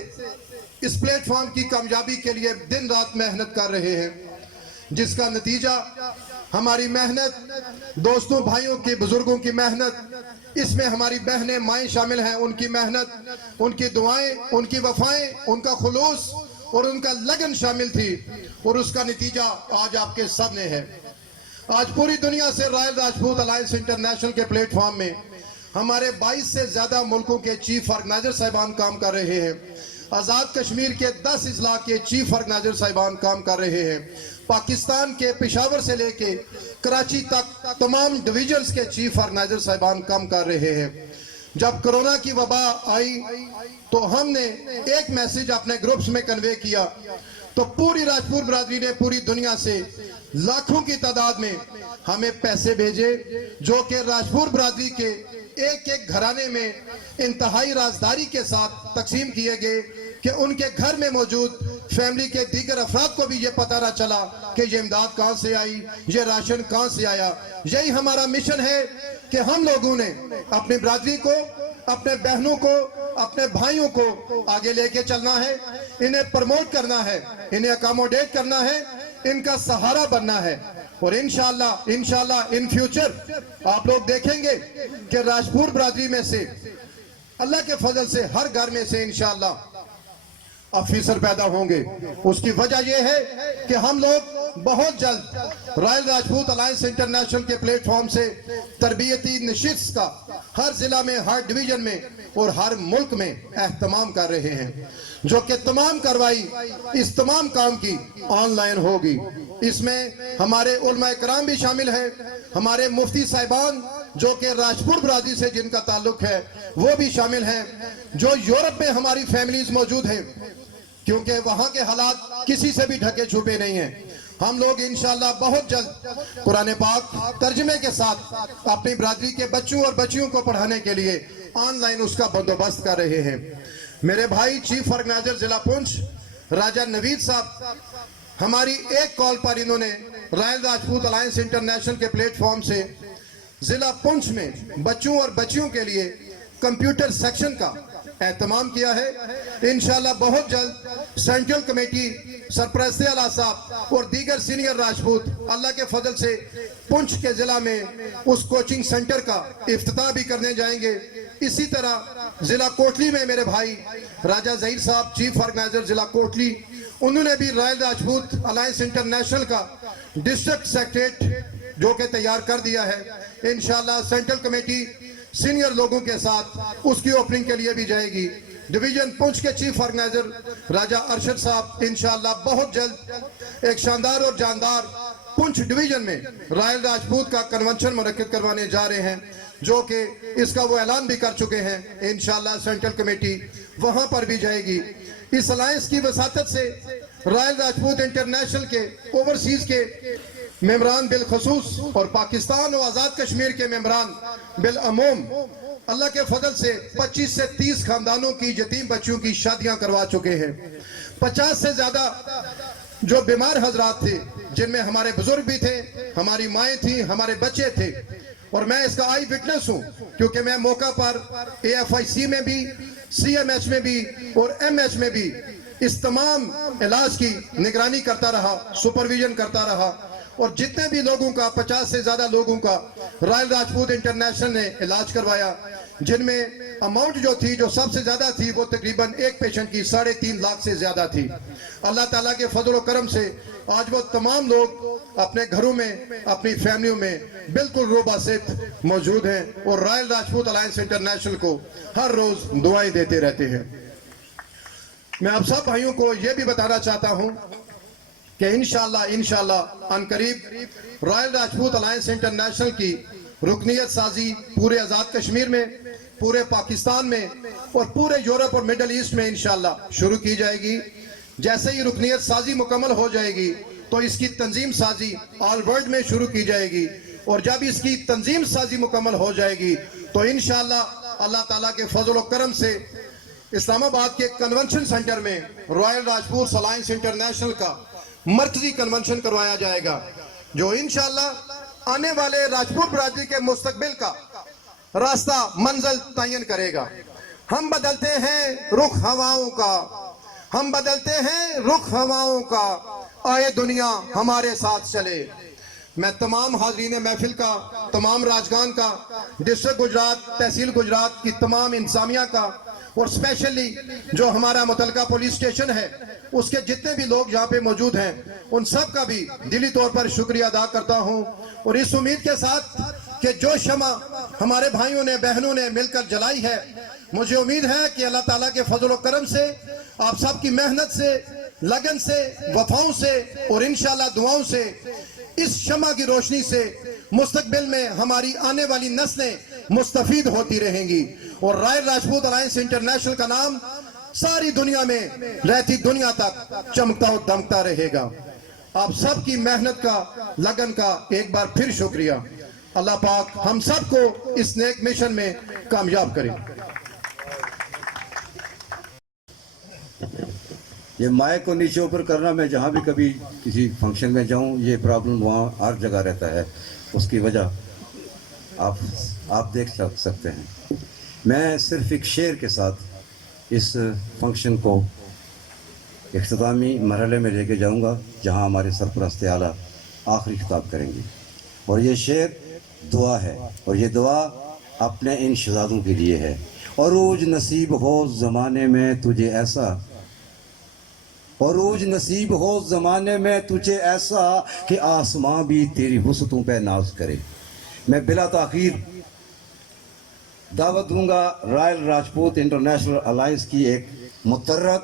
اس پلیٹ فارم کی کامیابی کے لیے دن رات محنت کر رہے ہیں، جس کا نتیجہ ہماری محنت، دوستوں بھائیوں کی بزرگوں کی محنت، اس میں ہماری بہنیں مائیں شامل ہیں، ان کی محنت، ان کی دعائیں، ان کی وفائیں، ان کا خلوص اور ان کا لگن شامل تھی اور اس کا نتیجہ آج آپ کے سامنے ہے. آج پوری دنیا سے رائل راجپوت الائنس انٹرنیشنل کے پلیٹ فارم میں ہمارے 22 سے زیادہ ملکوں کے چیف آرگنائزر صاحبان کام کر رہے ہیں. آزاد کشمیر کے 10 اضلاع کے چیف آرگنائزر صاحبان کام کر رہے ہیں. پاکستان کے پشاور سے لے کے کراچی تک تمام ڈویژنز کے چیف آرگنائزر صاحبان کام کر رہے ہیں. جب کرونا کی وبا آئی تو ہم نے ایک میسیج اپنے گروپس میں کنوے کیا تو پوری راجپور برادری نے پوری دنیا سے لاکھوں کی تعداد میں ہمیں پیسے بھیجے جو کہ راجپور برادری کے ایک گھرانے میں انتہائی رازداری کے ساتھ تقسیم کیے گئے کہ ان کے گھر میں موجود فیملی کے دیگر افراد کو بھی یہ پتہ نہ چلا کہ یہ امداد کہاں سے آئی، یہ راشن کہاں سے آیا. یہی ہمارا مشن ہے کہ ہم لوگوں نے اپنی برادری کو، اپنے بہنوں کو، اپنے بھائیوں کو آگے لے کے چلنا ہے، انہیں پروموٹ کرنا ہے، انہیں اکاموڈیٹ کرنا ہے، ان کا سہارا بننا ہے. اور انشاءاللہ ان فیوچر آپ لوگ دیکھیں گے کہ راجپور برادری میں سے اللہ کے فضل سے ہر گھر میں سے انشاءاللہ آفیسر پیدا ہوں گے. اس کی وجہ یہ ہے کہ ہم لوگ بہت جلد رائل راجپوت الائنس انٹرنیشنل کے پلیٹ فارم سے تربیتی نشست کا ہر ضلع میں، ہر ڈویژن میں اور ہر ملک میں اہتمام کر رہے ہیں، جو کہ تمام کارروائی اس تمام کام کی آن لائن ہوگی. اس میں ہمارے علماء کرام بھی شامل ہیں، ہمارے مفتی صاحبان جو کہ راجپور برادری سے جن کا تعلق ہے وہ بھی شامل ہیں، جو یورپ میں ہماری فیملیز موجود ہیں کیونکہ وہاں کے حالات کسی سے بھی ڈھکے چھپے نہیں ہیں. ہم لوگ انشاءاللہ بہت جلد قرآن پاک ترجمے کے ساتھ اپنی برادری کے بچوں اور بچیوں کو پڑھانے کے لیے آن لائن اس کا بندوبست کر رہے ہیں. میرے بھائی چیف آرگنائزر ضلع پونچھ راجہ نوید صاحب ہماری ایک کال پر انہوں نے رائل راجپوت الائنس انٹرنیشنل کے پلیٹ فارم سے ضلع پونچھ میں بچوں اور بچیوں کے لیے کمپیوٹر سیکشن کا اہتمام کیا ہے. انشاءاللہ بہت جلد سینٹرل کمیٹی سرپرست اعلیٰ صاحب اور دیگر سینئر راجپوت اللہ کے فضل سے پنچ کے ضلع میں اس کوچنگ سینٹر کا افتتاح بھی کرنے جائیں گے. اسی طرح ضلع کوٹلی میں میرے بھائی راجہ ظہیر صاحب چیف آرگنائزر ضلع کوٹلی, انہوں نے بھی رائل راجپوت الائنس انٹرنیشنل کا ڈسٹرکٹ سیکریٹریٹ جو کہ تیار کر دیا ہے. انشاءاللہ سینٹرل کمیٹی سینئر لوگوں کے ساتھ اس کی اوپننگ کے لیے بھی جائے گی. ڈویژن پنچ کے چیف آرگنائزر راجہ ارشد صاحب انشاءاللہ بہت جلد ایک شاندار اور جاندار پنچ ڈویژن میں رائل راجپوت کا کنونشن منعقد کروانے جا رہے ہیں, جو کہ اس کا وہ اعلان بھی کر چکے ہیں. انشاءاللہ سینٹرل کمیٹی وہاں پر بھی جائے گی. اس الائنس کی وساطت سے رائل راجپوت انٹرنیشنل کے اوورسیز کے ممبران بالخصوص اور پاکستان و آزاد کشمیر کے ممبران بالعموم اللہ کے فضل سے 25 سے 30 خاندانوں کی یتیم بچیوں کی شادیاں کروا چکے ہیں. 50 سے زیادہ جو بیمار حضرات تھے, جن میں ہمارے بزرگ بھی تھے, ہماری مائیں تھیں, ہمارے بچے تھے, اور میں اس کا آئی وٹنس ہوں کیونکہ میں موقع پر AFIC میں بھی, CMH میں بھی اور MH میں بھی اس تمام علاج کی نگرانی کرتا رہا, سپرویژن کرتا رہا, اور جتنے بھی لوگوں کا 50 سے زیادہ لوگوں کا رائل راجپوت انٹرنیشنل نے علاج کروایا, جن میں اماؤنٹ جو تھی جو سب سے زیادہ تھی وہ تقریباً ایک پیشنٹ کی 3.5 لاکھ سے زیادہ تھی. اللہ تعالیٰ کے فضل و کرم سے آج وہ تمام لوگ اپنے گھروں میں, اپنی فیملیوں میں بالکل روبہ صحت موجود ہیں اور رائل راجپوت الائنس انٹرنیشنل کو ہر روز دعائیں دیتے رہتے ہیں. میں آپ سب بھائیوں کو یہ بھی بتانا چاہتا ہوں کہ انشاءاللہ عنقریب رائل راجپوت الائنس انٹرنیشنل کی رکنیت سازی پورے آزاد کشمیر میں, پورے پاکستان میں اور پورے یورپ اور مڈل ایسٹ میں انشاءاللہ شروع کی جائے گی. جیسے ہی رکنیت سازی مکمل ہو جائے گی تو اس کی تنظیم سازی آل ورلڈ میں شروع کی جائے گی, اور جب اس کی تنظیم سازی مکمل ہو جائے گی تو انشاءاللہ اللہ تعالیٰ کے فضل و کرم سے اسلام آباد کے کنونشن سینٹر میں رائل راجپوت الائنس انٹرنیشنل کا مرکزی کنونشن کروایا جائے گا, جو انشاءاللہ آنے والے راجپوت برادری کے مستقبل کا راستہ منزل تعین کرے گا. ہم بدلتے ہیں رخ ہواؤں کا, ہم بدلتے ہیں رخ ہواؤں کا, آئے دنیا ہمارے ساتھ چلے. میں تمام حاضرین محفل کا, تمام راجگان کا, ڈسٹرکٹ گجرات, تحصیل گجرات کی تمام انتظامیہ کا, اور اسپیشلی جو ہمارا متعلقہ پولیس اسٹیشن ہے اس کے جتنے بھی لوگ یہاں پہ موجود ہیں, ان سب کا بھی دلی طور پر شکریہ ادا کرتا ہوں, اور اس امید کے ساتھ کہ جو شمع ہمارے بھائیوں نے, بہنوں نے مل کر جلائی ہے, مجھے امید ہے کہ اللہ تعالیٰ کے فضل و کرم سے, آپ سب کی محنت سے, لگن سے, وفاؤں سے اور انشاءاللہ دعاؤں سے اس شمع کی روشنی سے مستقبل میں ہماری آنے والی نسلیں مستفید ہوتی رہیں گی, اور رائل راجپوت الائنس انٹرنیشنل کا نام ساری دنیا میں رہتی دنیا تک چمکتا و دمکتا رہے گا. آپ سب کی محنت کا, لگن کا ایک بار پھر شکریہ. اللہ پاک ہم سب کو اس نیک مشن میں کامیاب کرے. یہ مائک کو نیچے اوپر کرنا, میں جہاں بھی کبھی کسی فنکشن میں جاؤں یہ پرابلم وہاں ہر جگہ رہتا ہے, اس کی وجہ آپ دیکھ سکتے ہیں. میں صرف ایک شعر کے ساتھ اس فنکشن کو اختتامی مرحلے میں لے کے جاؤں گا, جہاں ہمارے سرپرست اعلیٰ آخری خطاب کریں گے, اور یہ شعر دعا ہے, اور یہ دعا اپنے ان شہزادوں کے لیے ہے. عروج نصیب ہو زمانے میں تجھے ایسا, عروج نصیب ہو زمانے میں تجھے ایسا کہ آسماں بھی تیری وسعتوں پہ ناز کرے. میں بلا تاخیر دعوت دوں گا رائل راجپوت انٹرنیشنل الائنس کی ایک متحرک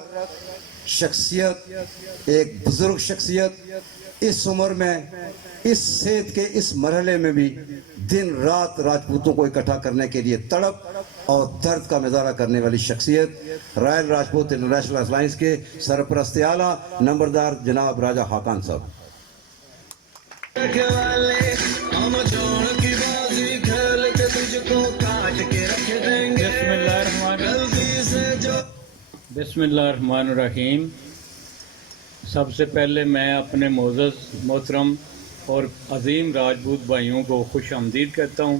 شخصیت, ایک بزرگ شخصیت, اس عمر میں, اس صحت کے اس مرحلے میں بھی دن رات راجپوتوں کو اکٹھا کرنے کے لیے تڑپ اور درد کا مظاہرہ کرنے والی شخصیت, رائل راجپوت انٹرنیشنل الائنس کے سرپرست اعلیٰ نمبردار جناب راجہ حاکان صاحب. بسم اللہ الرحمن الرحیم. سب سے پہلے میں اپنے معزز محترم اور عظیم راجپوت بھائیوں کو خوش آمدید کہتا ہوں,